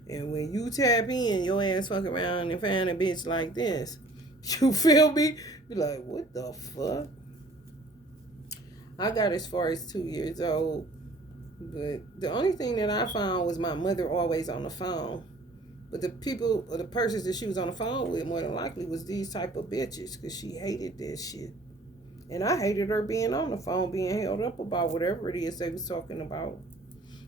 And when you tap in, your ass fuck around and find a bitch like this. You feel me? You're like, what the fuck? I got as far as 2 years old. But the only thing that I found was my mother always on the phone. But the people or the persons that she was on the phone with more than likely was these type of bitches. Because she hated that shit. And I hated her being on the phone, being held up about whatever it is they was talking about.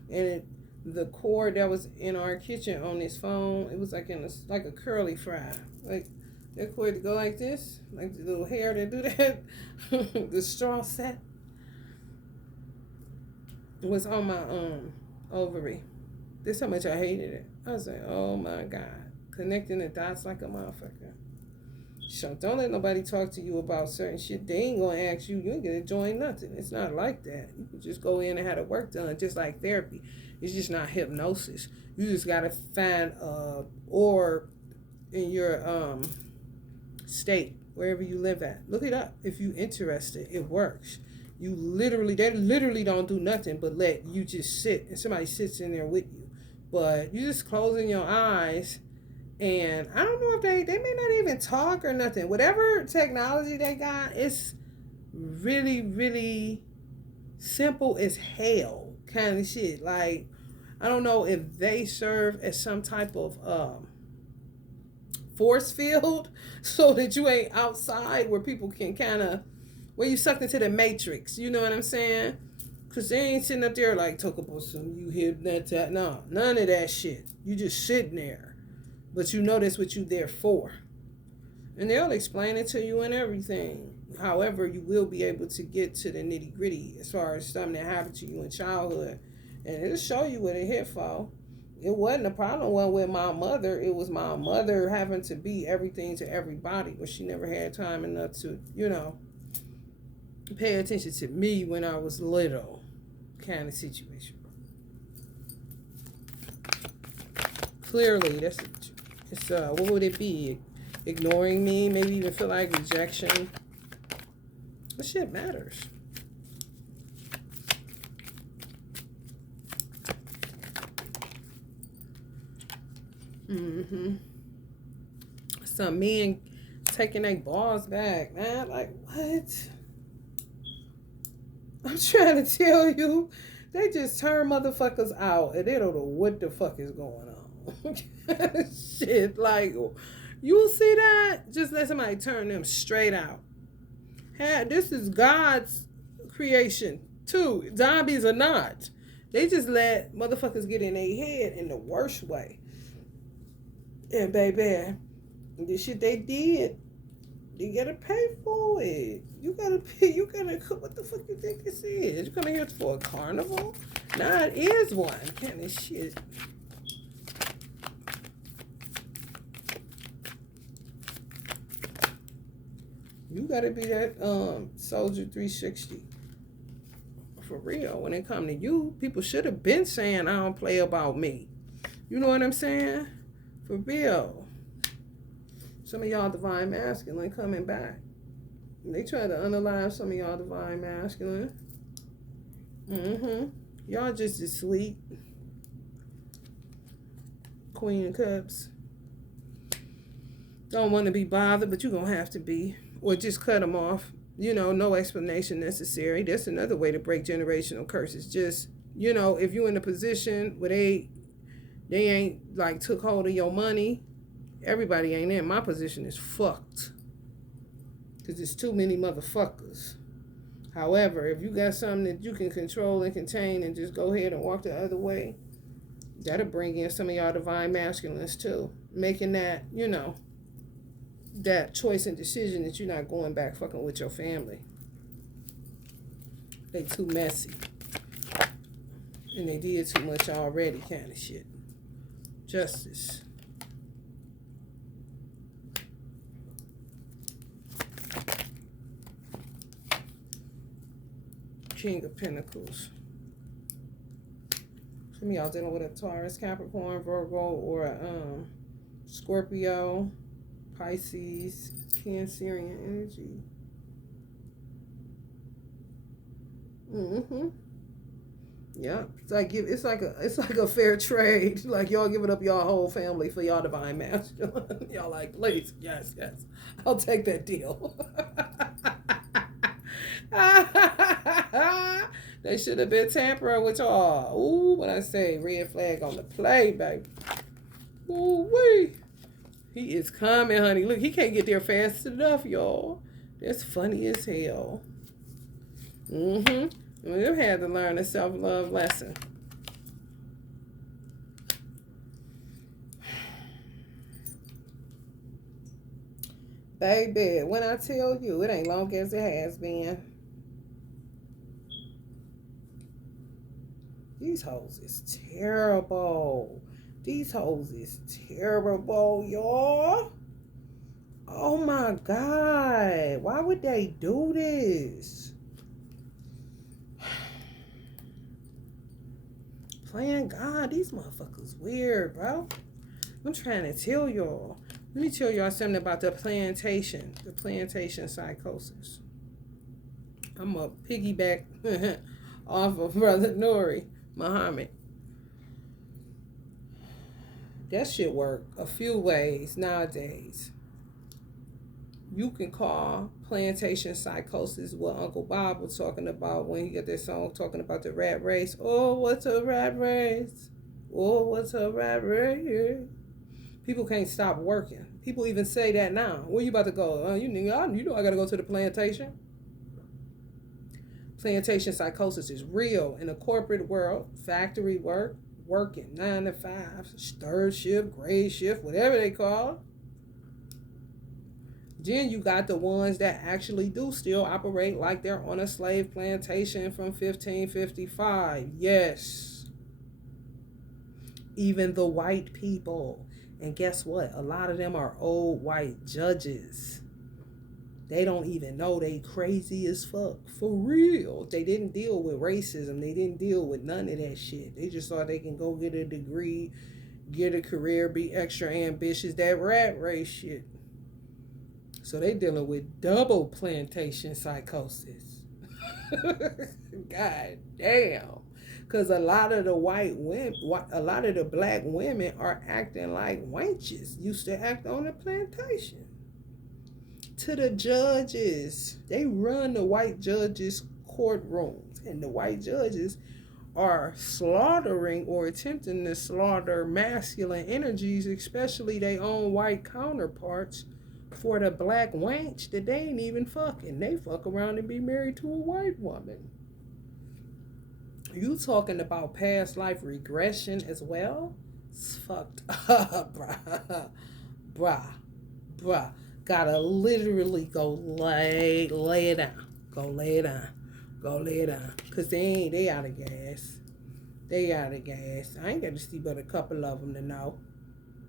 And the cord that was in our kitchen on this phone, it was like like a curly fry. Like that cord to go like this, like the little hair that do that, the straw set was on my ovary. That's how much I hated it. I was like, oh my God. Connecting the dots like a motherfucker. So don't let nobody talk to you about certain shit. They ain't gonna ask you. You ain't gonna join nothing. It's not like that. You can just go in and have the work done, just like therapy. It's just not hypnosis. You just gotta find or in your state wherever you live at. Look it up if you interested. It works. They literally don't do nothing but let you just sit, and somebody sits in there with you. But you just closing your eyes. And I don't know if they may not even talk or nothing. Whatever technology they got, it's really, really simple as hell kind of shit. Like, I don't know if they serve as some type of force field so that you ain't outside where people can kind of, where you sucked into the matrix. You know what I'm saying? Because they ain't sitting up there like, talk about some, you hear that. No, none of that shit. You just sitting there. But you know that's what you there for. And they'll explain it to you and everything. However, you will be able to get to the nitty gritty as far as something that happened to you in childhood. And it'll show you what it hit for. It wasn't a problem with my mother. It was my mother having to be everything to everybody. But she never had time enough to, pay attention to me when I was little kind of situation. Clearly, it's what would it be? Ignoring me, maybe even feel like rejection. That shit matters. Some men taking their balls back, man. Like, what? I'm trying to tell you, they just turn motherfuckers out and they don't know what the fuck is going on. Shit, like, you see that? Just let somebody turn them straight out. Hey, this is God's creation too. Zombies are not. They just let motherfuckers get in their head in the worst way. And baby, the shit they did, you gotta pay for it. You gotta pay. You gotta. What the fuck you think this is? You coming here for a carnival? Nah, it is one kind of shit. You gotta be that soldier 360. For real. When it come to you, people should have been saying I don't play about me. You know what I'm saying? For real. Some of y'all divine masculine coming back. They try to unalive some of y'all divine masculine. Y'all just as sweet. Queen of Cups. Don't want to be bothered, but you're going to have to be. Or just cut them off. No explanation necessary. That's another way to break generational curses. Just, if you're in a position where they ain't like took hold of your money, everybody ain't in. My position is fucked. Because there's too many motherfuckers. However, if you got something that you can control and contain and just go ahead and walk the other way, that'll bring in some of y'all divine masculines too. Making that, that choice and decision that you're not going back fucking with your family. They too messy. And they did too much already kind of shit. Justice. King of Pentacles. Some of y'all dealing with a Taurus, Capricorn, Virgo, or a Scorpio, Pisces, Cancerian energy. Yep. It's like a fair trade. Like y'all giving up y'all whole family for y'all divine masculine. Y'all like, please, yes, I'll take that deal. They should have been tampering with y'all. Ooh, when I say red flag on the play, baby. Ooh wee. He is coming, honey. Look, he can't get there fast enough, y'all. That's funny as hell. We had to learn a self-love lesson. Baby, when I tell you, it ain't long as it has been. These hoes is terrible. These hoes is terrible, y'all. Oh my God. Why would they do this? Playing God, these motherfuckers weird, bro. I'm trying to tell y'all. Let me tell y'all something about the plantation psychosis. I'm going to piggyback off of Brother Nuri Muhammad. That shit work a few ways nowadays. You can call plantation psychosis what Uncle Bob was talking about when he got that song talking about the rat race. Oh, what's a rat race? Oh, what's a rat race? People can't stop working. People even say that now. Where you about to go? You know I got to go to the plantation. Plantation psychosis is real in the corporate world. Factory work, working 9 to 5, third shift, grade shift, whatever they call it. Then you got the ones that actually do still operate like they're on a slave plantation from 1555. Yes. Even the white people. And guess what? A lot of them are old white judges. They don't even know they crazy as fuck. For real. They didn't deal with racism. They didn't deal with none of that shit. They just thought they can go get a degree, get a career, be extra ambitious. That rat race shit. So they dealing with double plantation psychosis. God damn. Because a lot of the white women, a lot of the black women are acting like wenches used to act on the plantation. To the judges. They run the white judges' courtrooms. And the white judges are slaughtering or attempting to slaughter masculine energies, especially their own white counterparts, for the black wench that they ain't even fucking. They fuck around and be married to a white woman. You talking about past life regression as well? It's fucked up, bruh. Gotta literally go lay it down. Go lay it down. Cause they out of gas. I ain't got to see but a couple of them to know.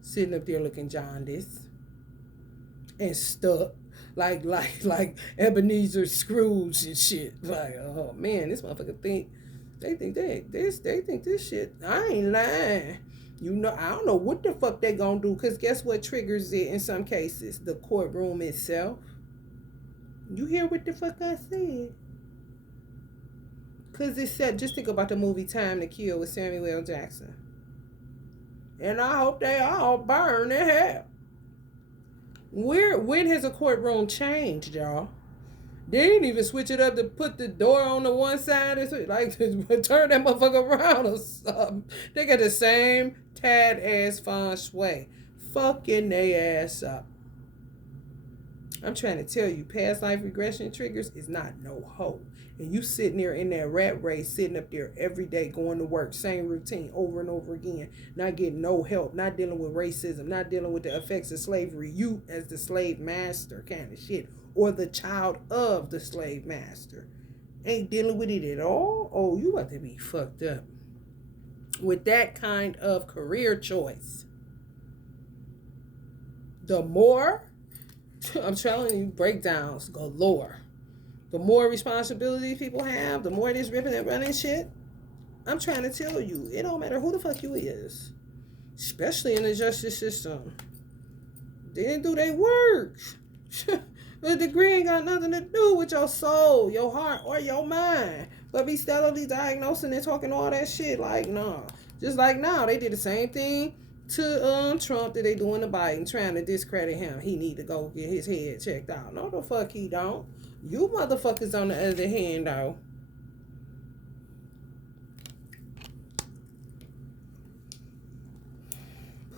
Sitting up there looking jaundiced and stuck. Like Ebenezer Scrooge and shit. Like, oh man, this motherfucker they think this shit. I ain't lying. You know, I don't know what the fuck they gonna do, because guess what triggers it in some cases? The courtroom itself. You hear what the fuck I said? Because it said, just think about the movie Time to Kill with Samuel L. Jackson. And I hope they all burn in hell. When has a courtroom changed, y'all? They didn't even switch it up to put the door on the one side and like turn that motherfucker around or something. They got the same tad ass feng shui. Fucking they ass up. I'm trying to tell you, past life regression triggers is not no hope. And you sitting there in that rat race, sitting up there every day, going to work, same routine over and over again, not getting no help, not dealing with racism, not dealing with the effects of slavery. You as the slave master kind of shit. Or the child of the slave master. Ain't dealing with it at all? Oh, you about to be fucked up. With that kind of career choice. The more, I'm telling you, breakdowns galore. The more responsibilities people have, the more this ripping and running shit. I'm trying to tell you, it don't matter who the fuck you is. Especially in the justice system. They didn't do their work. The degree ain't got nothing to do with your soul, your heart, or your mind. But be steadily diagnosing and talking all that shit. Like, nah. Just like now, they did the same thing to Trump that they doing to Biden, trying to discredit him. He need to go get his head checked out. No, the fuck he don't. You motherfuckers on the other hand, though.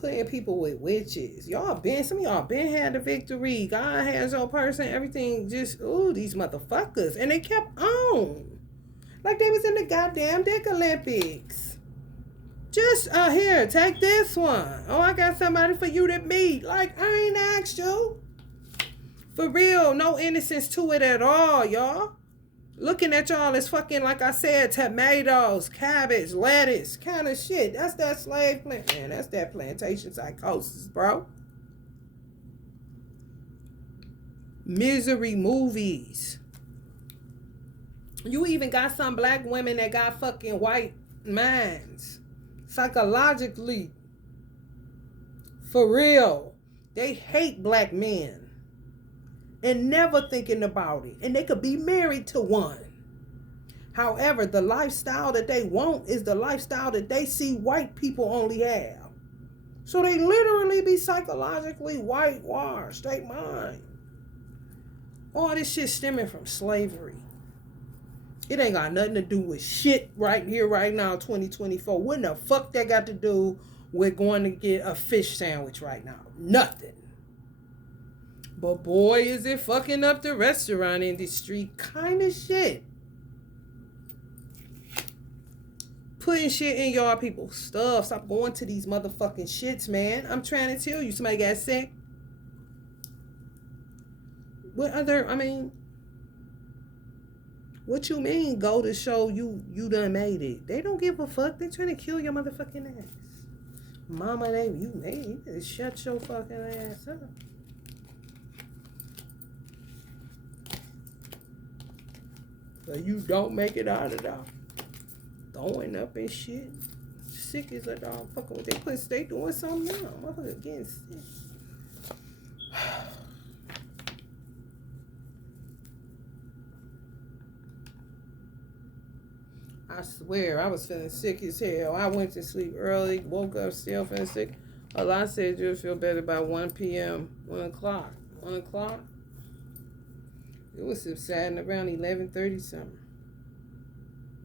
Putting people with witches. Some of y'all been had the victory. God has your person, everything just, ooh, these motherfuckers. And they kept on. Like they was in the goddamn Dick Olympics. Just, here, take this one. Oh, I got somebody for you to meet. Like, I ain't asked you. For real, no innocence to it at all, y'all. Looking at y'all as fucking, like I said, tomatoes, cabbage, lettuce, kind of shit. That's that slave plant, man. That's that plantation psychosis, bro. Misery movies. You even got some black women that got fucking white minds. Psychologically. For real. They hate black men. And never thinking about it. And they could be married to one. However, the lifestyle that they want is the lifestyle that they see white people only have. So they literally be psychologically whitewashed. They mind. All this shit stemming from slavery. It ain't got nothing to do with shit right here, right now, 2024. What the fuck that got to do with going to get a fish sandwich right now? Nothing. But boy, is it fucking up the restaurant industry kind of shit. Putting shit in y'all people's stuff. Stop going to these motherfucking shits, man. I'm trying to tell you, somebody got sick. What you mean go to show you done made it? They don't give a fuck. They trying to kill your motherfucking ass. Mama, you better shut your fucking ass up. But you don't make it out of there. Throwing up and shit. Sick as a dog. Fucking with they doing something now. Motherfucker getting sick. I swear, I was feeling sick as hell. I went to sleep early, woke up still feeling sick. Allah said you'll feel better by 1 p.m., 1 o'clock. 1 o'clock? It was subsiding around 11:30 something.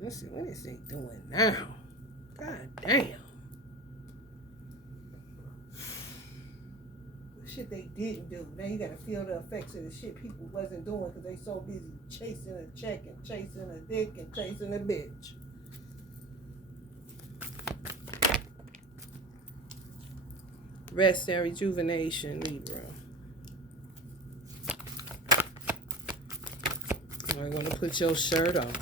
Let's see, what is they doing now? God damn. The shit they didn't do. Now you gotta feel the effects of the shit people wasn't doing because they so busy chasing a check and chasing a dick and chasing a bitch. Rest and rejuvenation, Libra. I'm going to put your shirt on.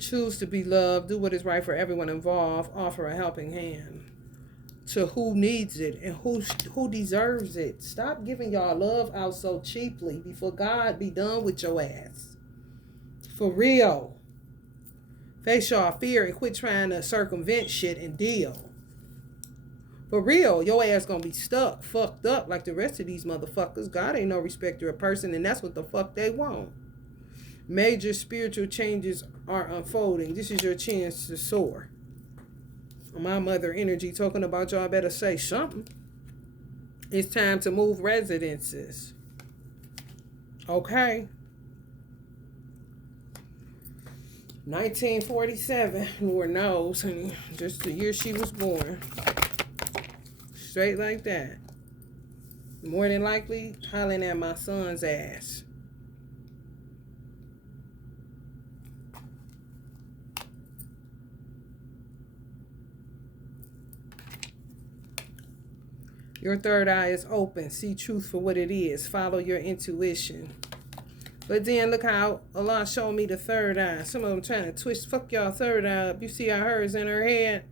Choose to be loved. Do what is right for everyone involved. Offer a helping hand to who needs it and who deserves it. Stop giving y'all love out so cheaply before God be done with your ass. For real. Face y'all fear and quit trying to circumvent shit and deal. For real, your ass gonna be stuck, fucked up like the rest of these motherfuckers. God ain't no respecter of person, and that's what the fuck they want. Major spiritual changes are unfolding. This is your chance to soar. My mother energy talking about y'all better say something. It's time to move residences. Okay. 1947, Lord knows, honey, just the year she was born. Straight like that. More than likely, hollering at my son's ass. Your third eye is open. See truth for what it is. Follow your intuition. But then look how Allah showed me the third eye. Some of them trying to twist, fuck y'all third eye up. You see how hers in her head?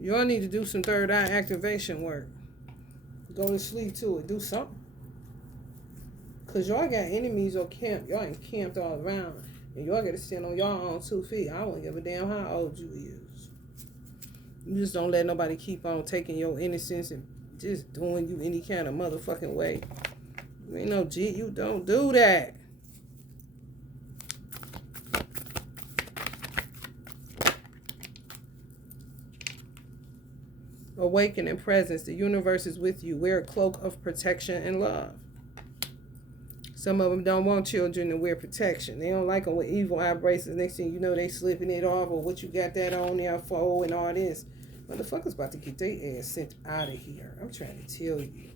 Y'all need to do some third eye activation work. Go to sleep to it. Do something. Because y'all got enemies or camp. Y'all ain't camped all around. And y'all got to stand on y'all own 2 feet. I don't give a damn how old you is. You just don't let nobody keep on taking your innocence and just doing you any kind of motherfucking way. You ain't no G. You don't do that. Awaken in presence. The universe is with you. Wear a cloak of protection and love. Some of them don't want children to wear protection. They don't like them with evil eye bracelets. Next thing you know, they slipping it off, or what you got that on there for and all this. Motherfuckers about to get their ass sent out of here. I'm trying to tell you.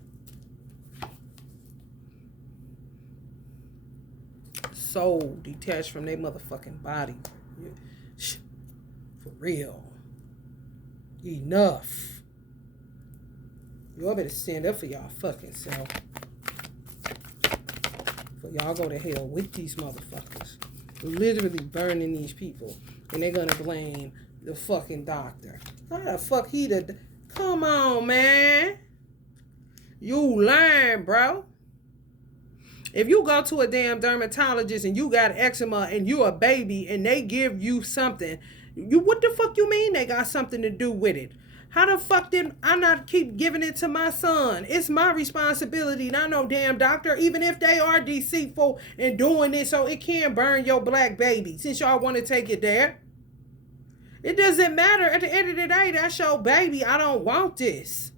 Soul detached from their motherfucking body. For real. Enough. Y'all better stand up for y'all fucking self. For y'all go to hell with these motherfuckers. Literally burning these people. And they're gonna blame the fucking doctor. How the fuck he the... Come on, man. You lying, bro. If you go to a damn dermatologist and you got eczema and you a baby and they give you something, you what the fuck you mean they got something to do with it? How the fuck did I not keep giving it to my son? It's my responsibility, not no damn doctor, even if they are deceitful and doing it so it can burn your black baby, since y'all want to take it there. It doesn't matter. At the end of the day, that's your baby. I don't want this.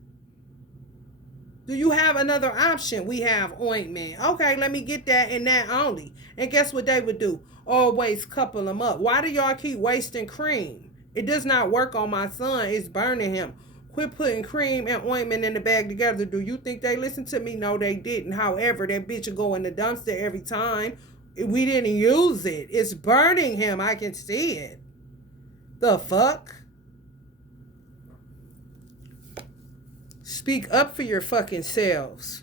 Do you have another option? We have ointment. Okay, let me get that and that only. And guess what they would do? Always couple them up. Why do y'all keep wasting cream? It does not work on my son. It's burning him. Quit putting cream and ointment in the bag together. Do you think they listened to me? No, they didn't. However, that bitch will go in the dumpster every time. We didn't use it. It's burning him. I can see it. The fuck? Speak up for your fucking selves.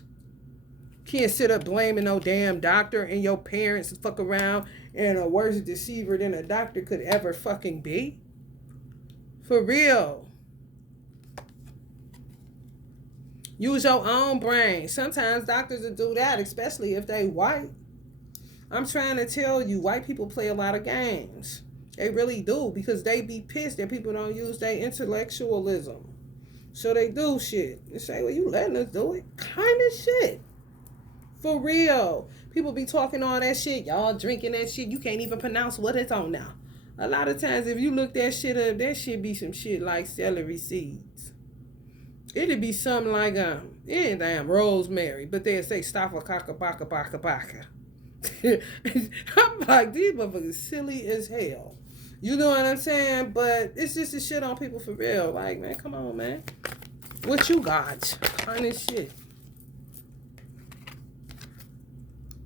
Can't sit up blaming no damn doctor and your parents fuck around and a worse deceiver than a doctor could ever fucking be. For real. Use your own brain. Sometimes doctors will do that, especially if they white. I'm trying to tell you, white people play a lot of games. They really do, because they be pissed that people don't use their intellectualism. So they do shit. They say, well, you letting us do it? Kind of shit. For real. People be talking all that shit. Y'all drinking that shit. You can't even pronounce what it's on now. A lot of times, if you look that shit up, that shit be some shit like celery seeds. It'd be something like, it ain't damn rosemary, but they'd say staphylococcus baka baka baka. I'm like, these motherfuckers silly as hell. You know what I'm saying? But it's just a shit on people for real. Like, man, come on, man. What you got? Kind of shit.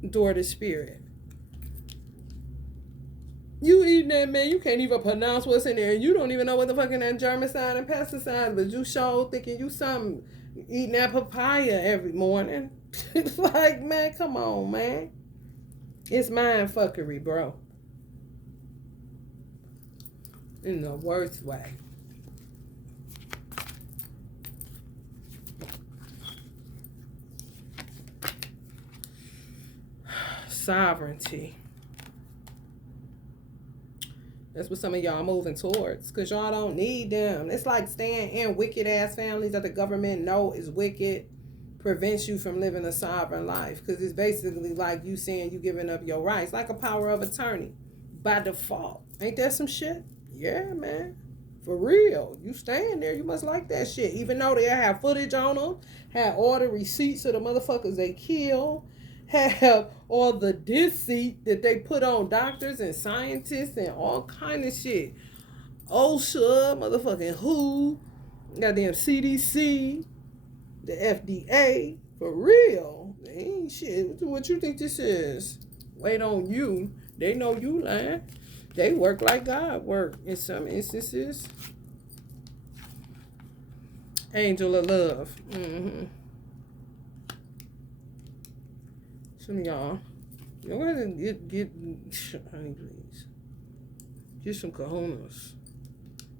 Door to spirit. You eating that, man, you can't even pronounce what's in there. You don't even know what the fucking that germicide and pesticides, but you sure thinking you something eating that papaya every morning. Like, man, come on, man. It's mind fuckery, bro. In the worst way. Sovereignty. That's what some of y'all moving towards, because y'all don't need them. It's like staying in wicked ass families that the government know is wicked, prevents you from living a sovereign life, because it's basically like you saying you giving up your rights, like a power of attorney by default. Ain't that some shit? Yeah, man. For real. You staying there, you must like that shit. Even though they have footage on them, have all the receipts of the motherfuckers they kill, have all the deceit that they put on doctors and scientists and all kind of shit. OSHA, motherfucking WHO, goddamn CDC, the FDA. For real. They ain't shit. What you think this is? Wait on you. They know you lying. They work like God work in some instances. Angel of love. Some of y'all gotta get honey, please. Get some kahunas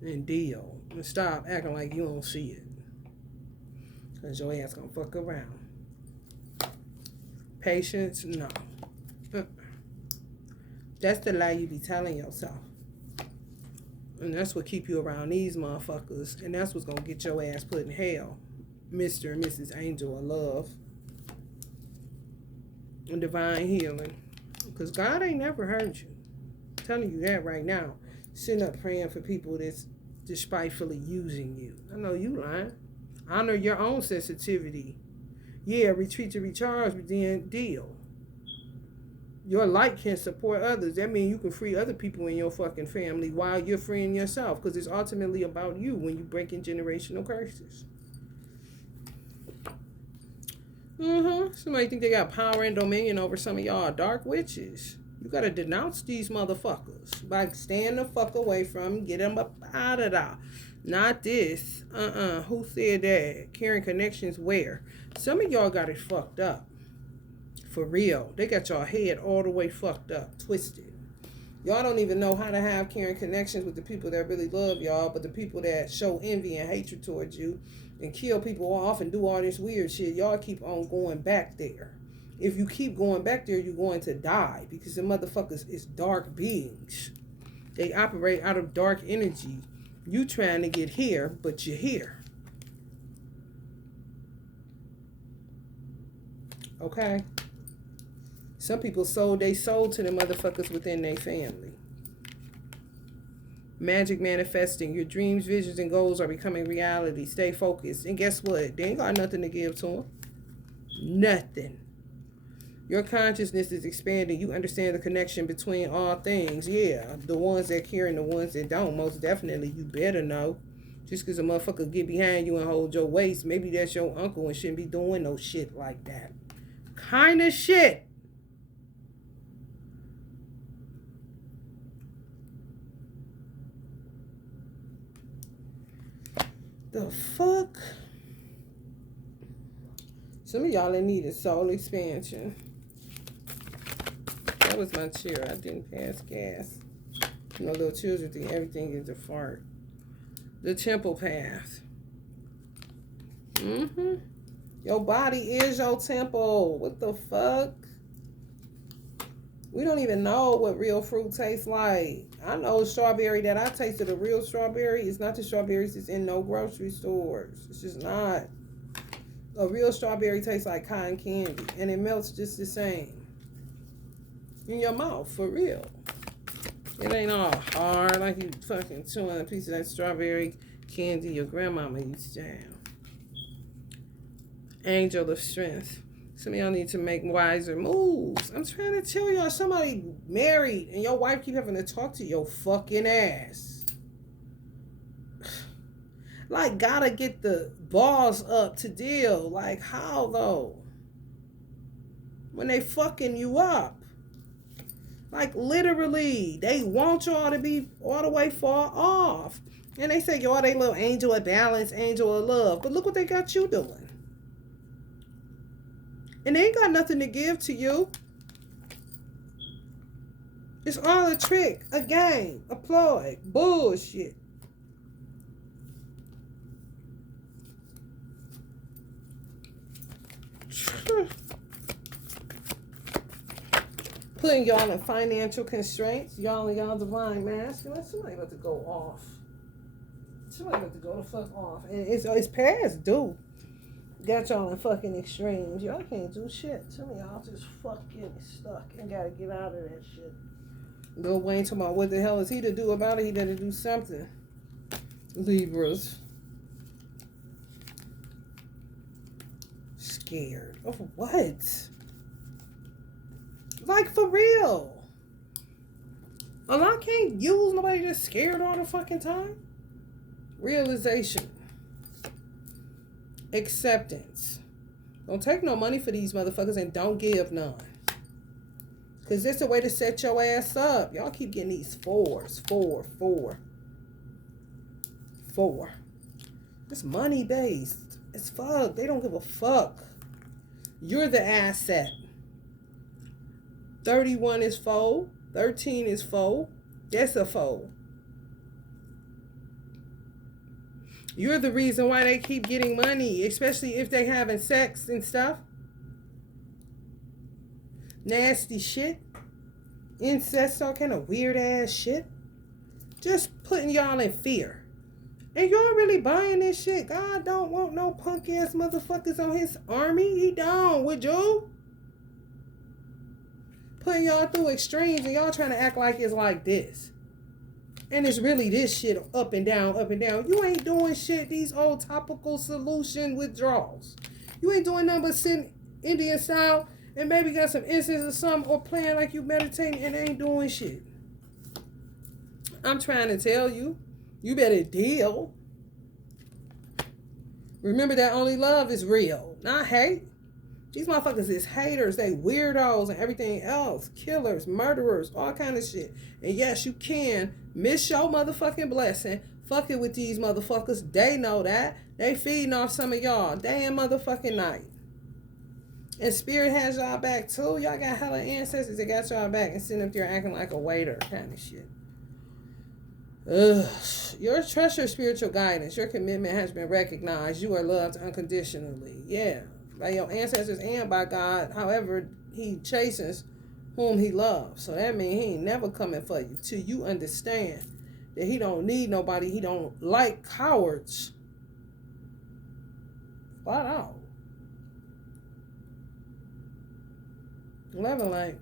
and deal. And stop acting like you don't see it. Cause your ass gonna fuck around. Patience, no. That's the lie you be telling yourself. And that's what keep you around these motherfuckers. And that's what's going to get your ass put in hell. Mr. and Mrs. Angel of Love. And divine healing. Because God ain't never hurt you. I'm telling you that right now. Sitting up praying for people that's despitefully using you. I know you lying. Honor your own sensitivity. Yeah, retreat to recharge, but then deal. Your light can support others. That means you can free other people in your fucking family while you're freeing yourself. Because it's ultimately about you when you break in generational curses. Somebody think they got power and dominion over some of y'all dark witches. You got to denounce these motherfuckers by staying the fuck away from them. Get them up out of there. Not this. Who said that? Carrying connections where? Some of y'all got it fucked up. For real. They got your head all the way fucked up, twisted. Y'all don't even know how to have caring connections with the people that really love y'all, but the people that show envy and hatred towards you and kill people off and do all this weird shit, y'all keep on going back there. If you keep going back there, you're going to die because the motherfuckers is dark beings. They operate out of dark energy. You trying to get here, but you're here. Okay? Some people sold their soul to the motherfuckers within their family. Magic manifesting. Your dreams, visions, and goals are becoming reality. Stay focused. And guess what? They ain't got nothing to give to them. Nothing. Your consciousness is expanding. You understand the connection between all things. Yeah, the ones that care and the ones that don't. Most definitely, you better know. Just because a motherfucker get behind you and hold your waist, maybe that's your uncle and shouldn't be doing no shit like that. Kind of shit. The fuck? Some of y'all that needed soul expansion. That was my chair. I didn't pass gas. You know, little children think everything is a fart. The temple path. Your body is your temple. What the fuck? We don't even know what real fruit tastes like. I know strawberry that I tasted, a real strawberry, is not the strawberries that's in no grocery stores. It's just not. A real strawberry tastes like cotton candy, and it melts just the same in your mouth, for real. It ain't all hard like you fucking chewing a piece of that strawberry candy your grandmama used to have. Angel of strength. Some of y'all need to make wiser moves. I'm trying to tell y'all, somebody married and your wife keep having to talk to your fucking ass. Like, gotta get the balls up to deal. Like, how though? When they fucking you up. Like, literally, they want y'all to be all the way far off. And they say, y'all, they little angel of balance, angel of love. But look what they got you doing. And they ain't got nothing to give to you. It's all a trick, a game, a ploy, bullshit. Putting y'all in financial constraints. Y'all in y'all divine masculine. Somebody about to go off. Somebody about to go the fuck off. And it's past due. Got y'all in fucking extremes. Y'all can't do shit. Some of y'all just fucking stuck and gotta get out of that shit. Lil Wayne talking about what the hell is he to do about it? He got to do something. Libras. Scared of what? Like, for real. Well, I can't use nobody that's scared all the fucking time. Realization. Acceptance. Don't take no money for these motherfuckers and don't give none. Because it's a way to set your ass up. Y'all keep getting these fours. Four. It's money based. It's fuck. They don't give a fuck. You're the asset. 31 is foe. 13 is foe. That's a foe. You're the reason why they keep getting money, especially if they having sex and stuff. Nasty shit. Incest, all kind of weird ass shit. Just putting y'all in fear. And y'all really buying this shit? God don't want no punk ass motherfuckers on his army. He don't, would you? Putting y'all through extremes and y'all trying to act like it's like this. And it's really this shit up and down, up and down. You ain't doing shit, these old topical solution withdrawals. You ain't doing nothing but sitting Indian style and maybe got some incense or something or playing like you meditating and ain't doing shit. I'm trying to tell you, you better deal. Remember that only love is real, not hate. These motherfuckers is haters. They weirdos and everything else. Killers, murderers, all kind of shit. And yes, you can miss your motherfucking blessing fucking with these motherfuckers. They know that. They feeding off some of y'all day and motherfucking night. And spirit has y'all back too. Y'all got hella ancestors that got y'all back and sitting up there acting like a waiter kind of shit. Ugh. Trust your spiritual guidance. Your commitment has been recognized. You are loved unconditionally. Yeah. By your ancestors and by God. However, he chastens whom he loves. So that means he ain't never coming for you till you understand that he don't need nobody. He don't like cowards. Flat out. 11 like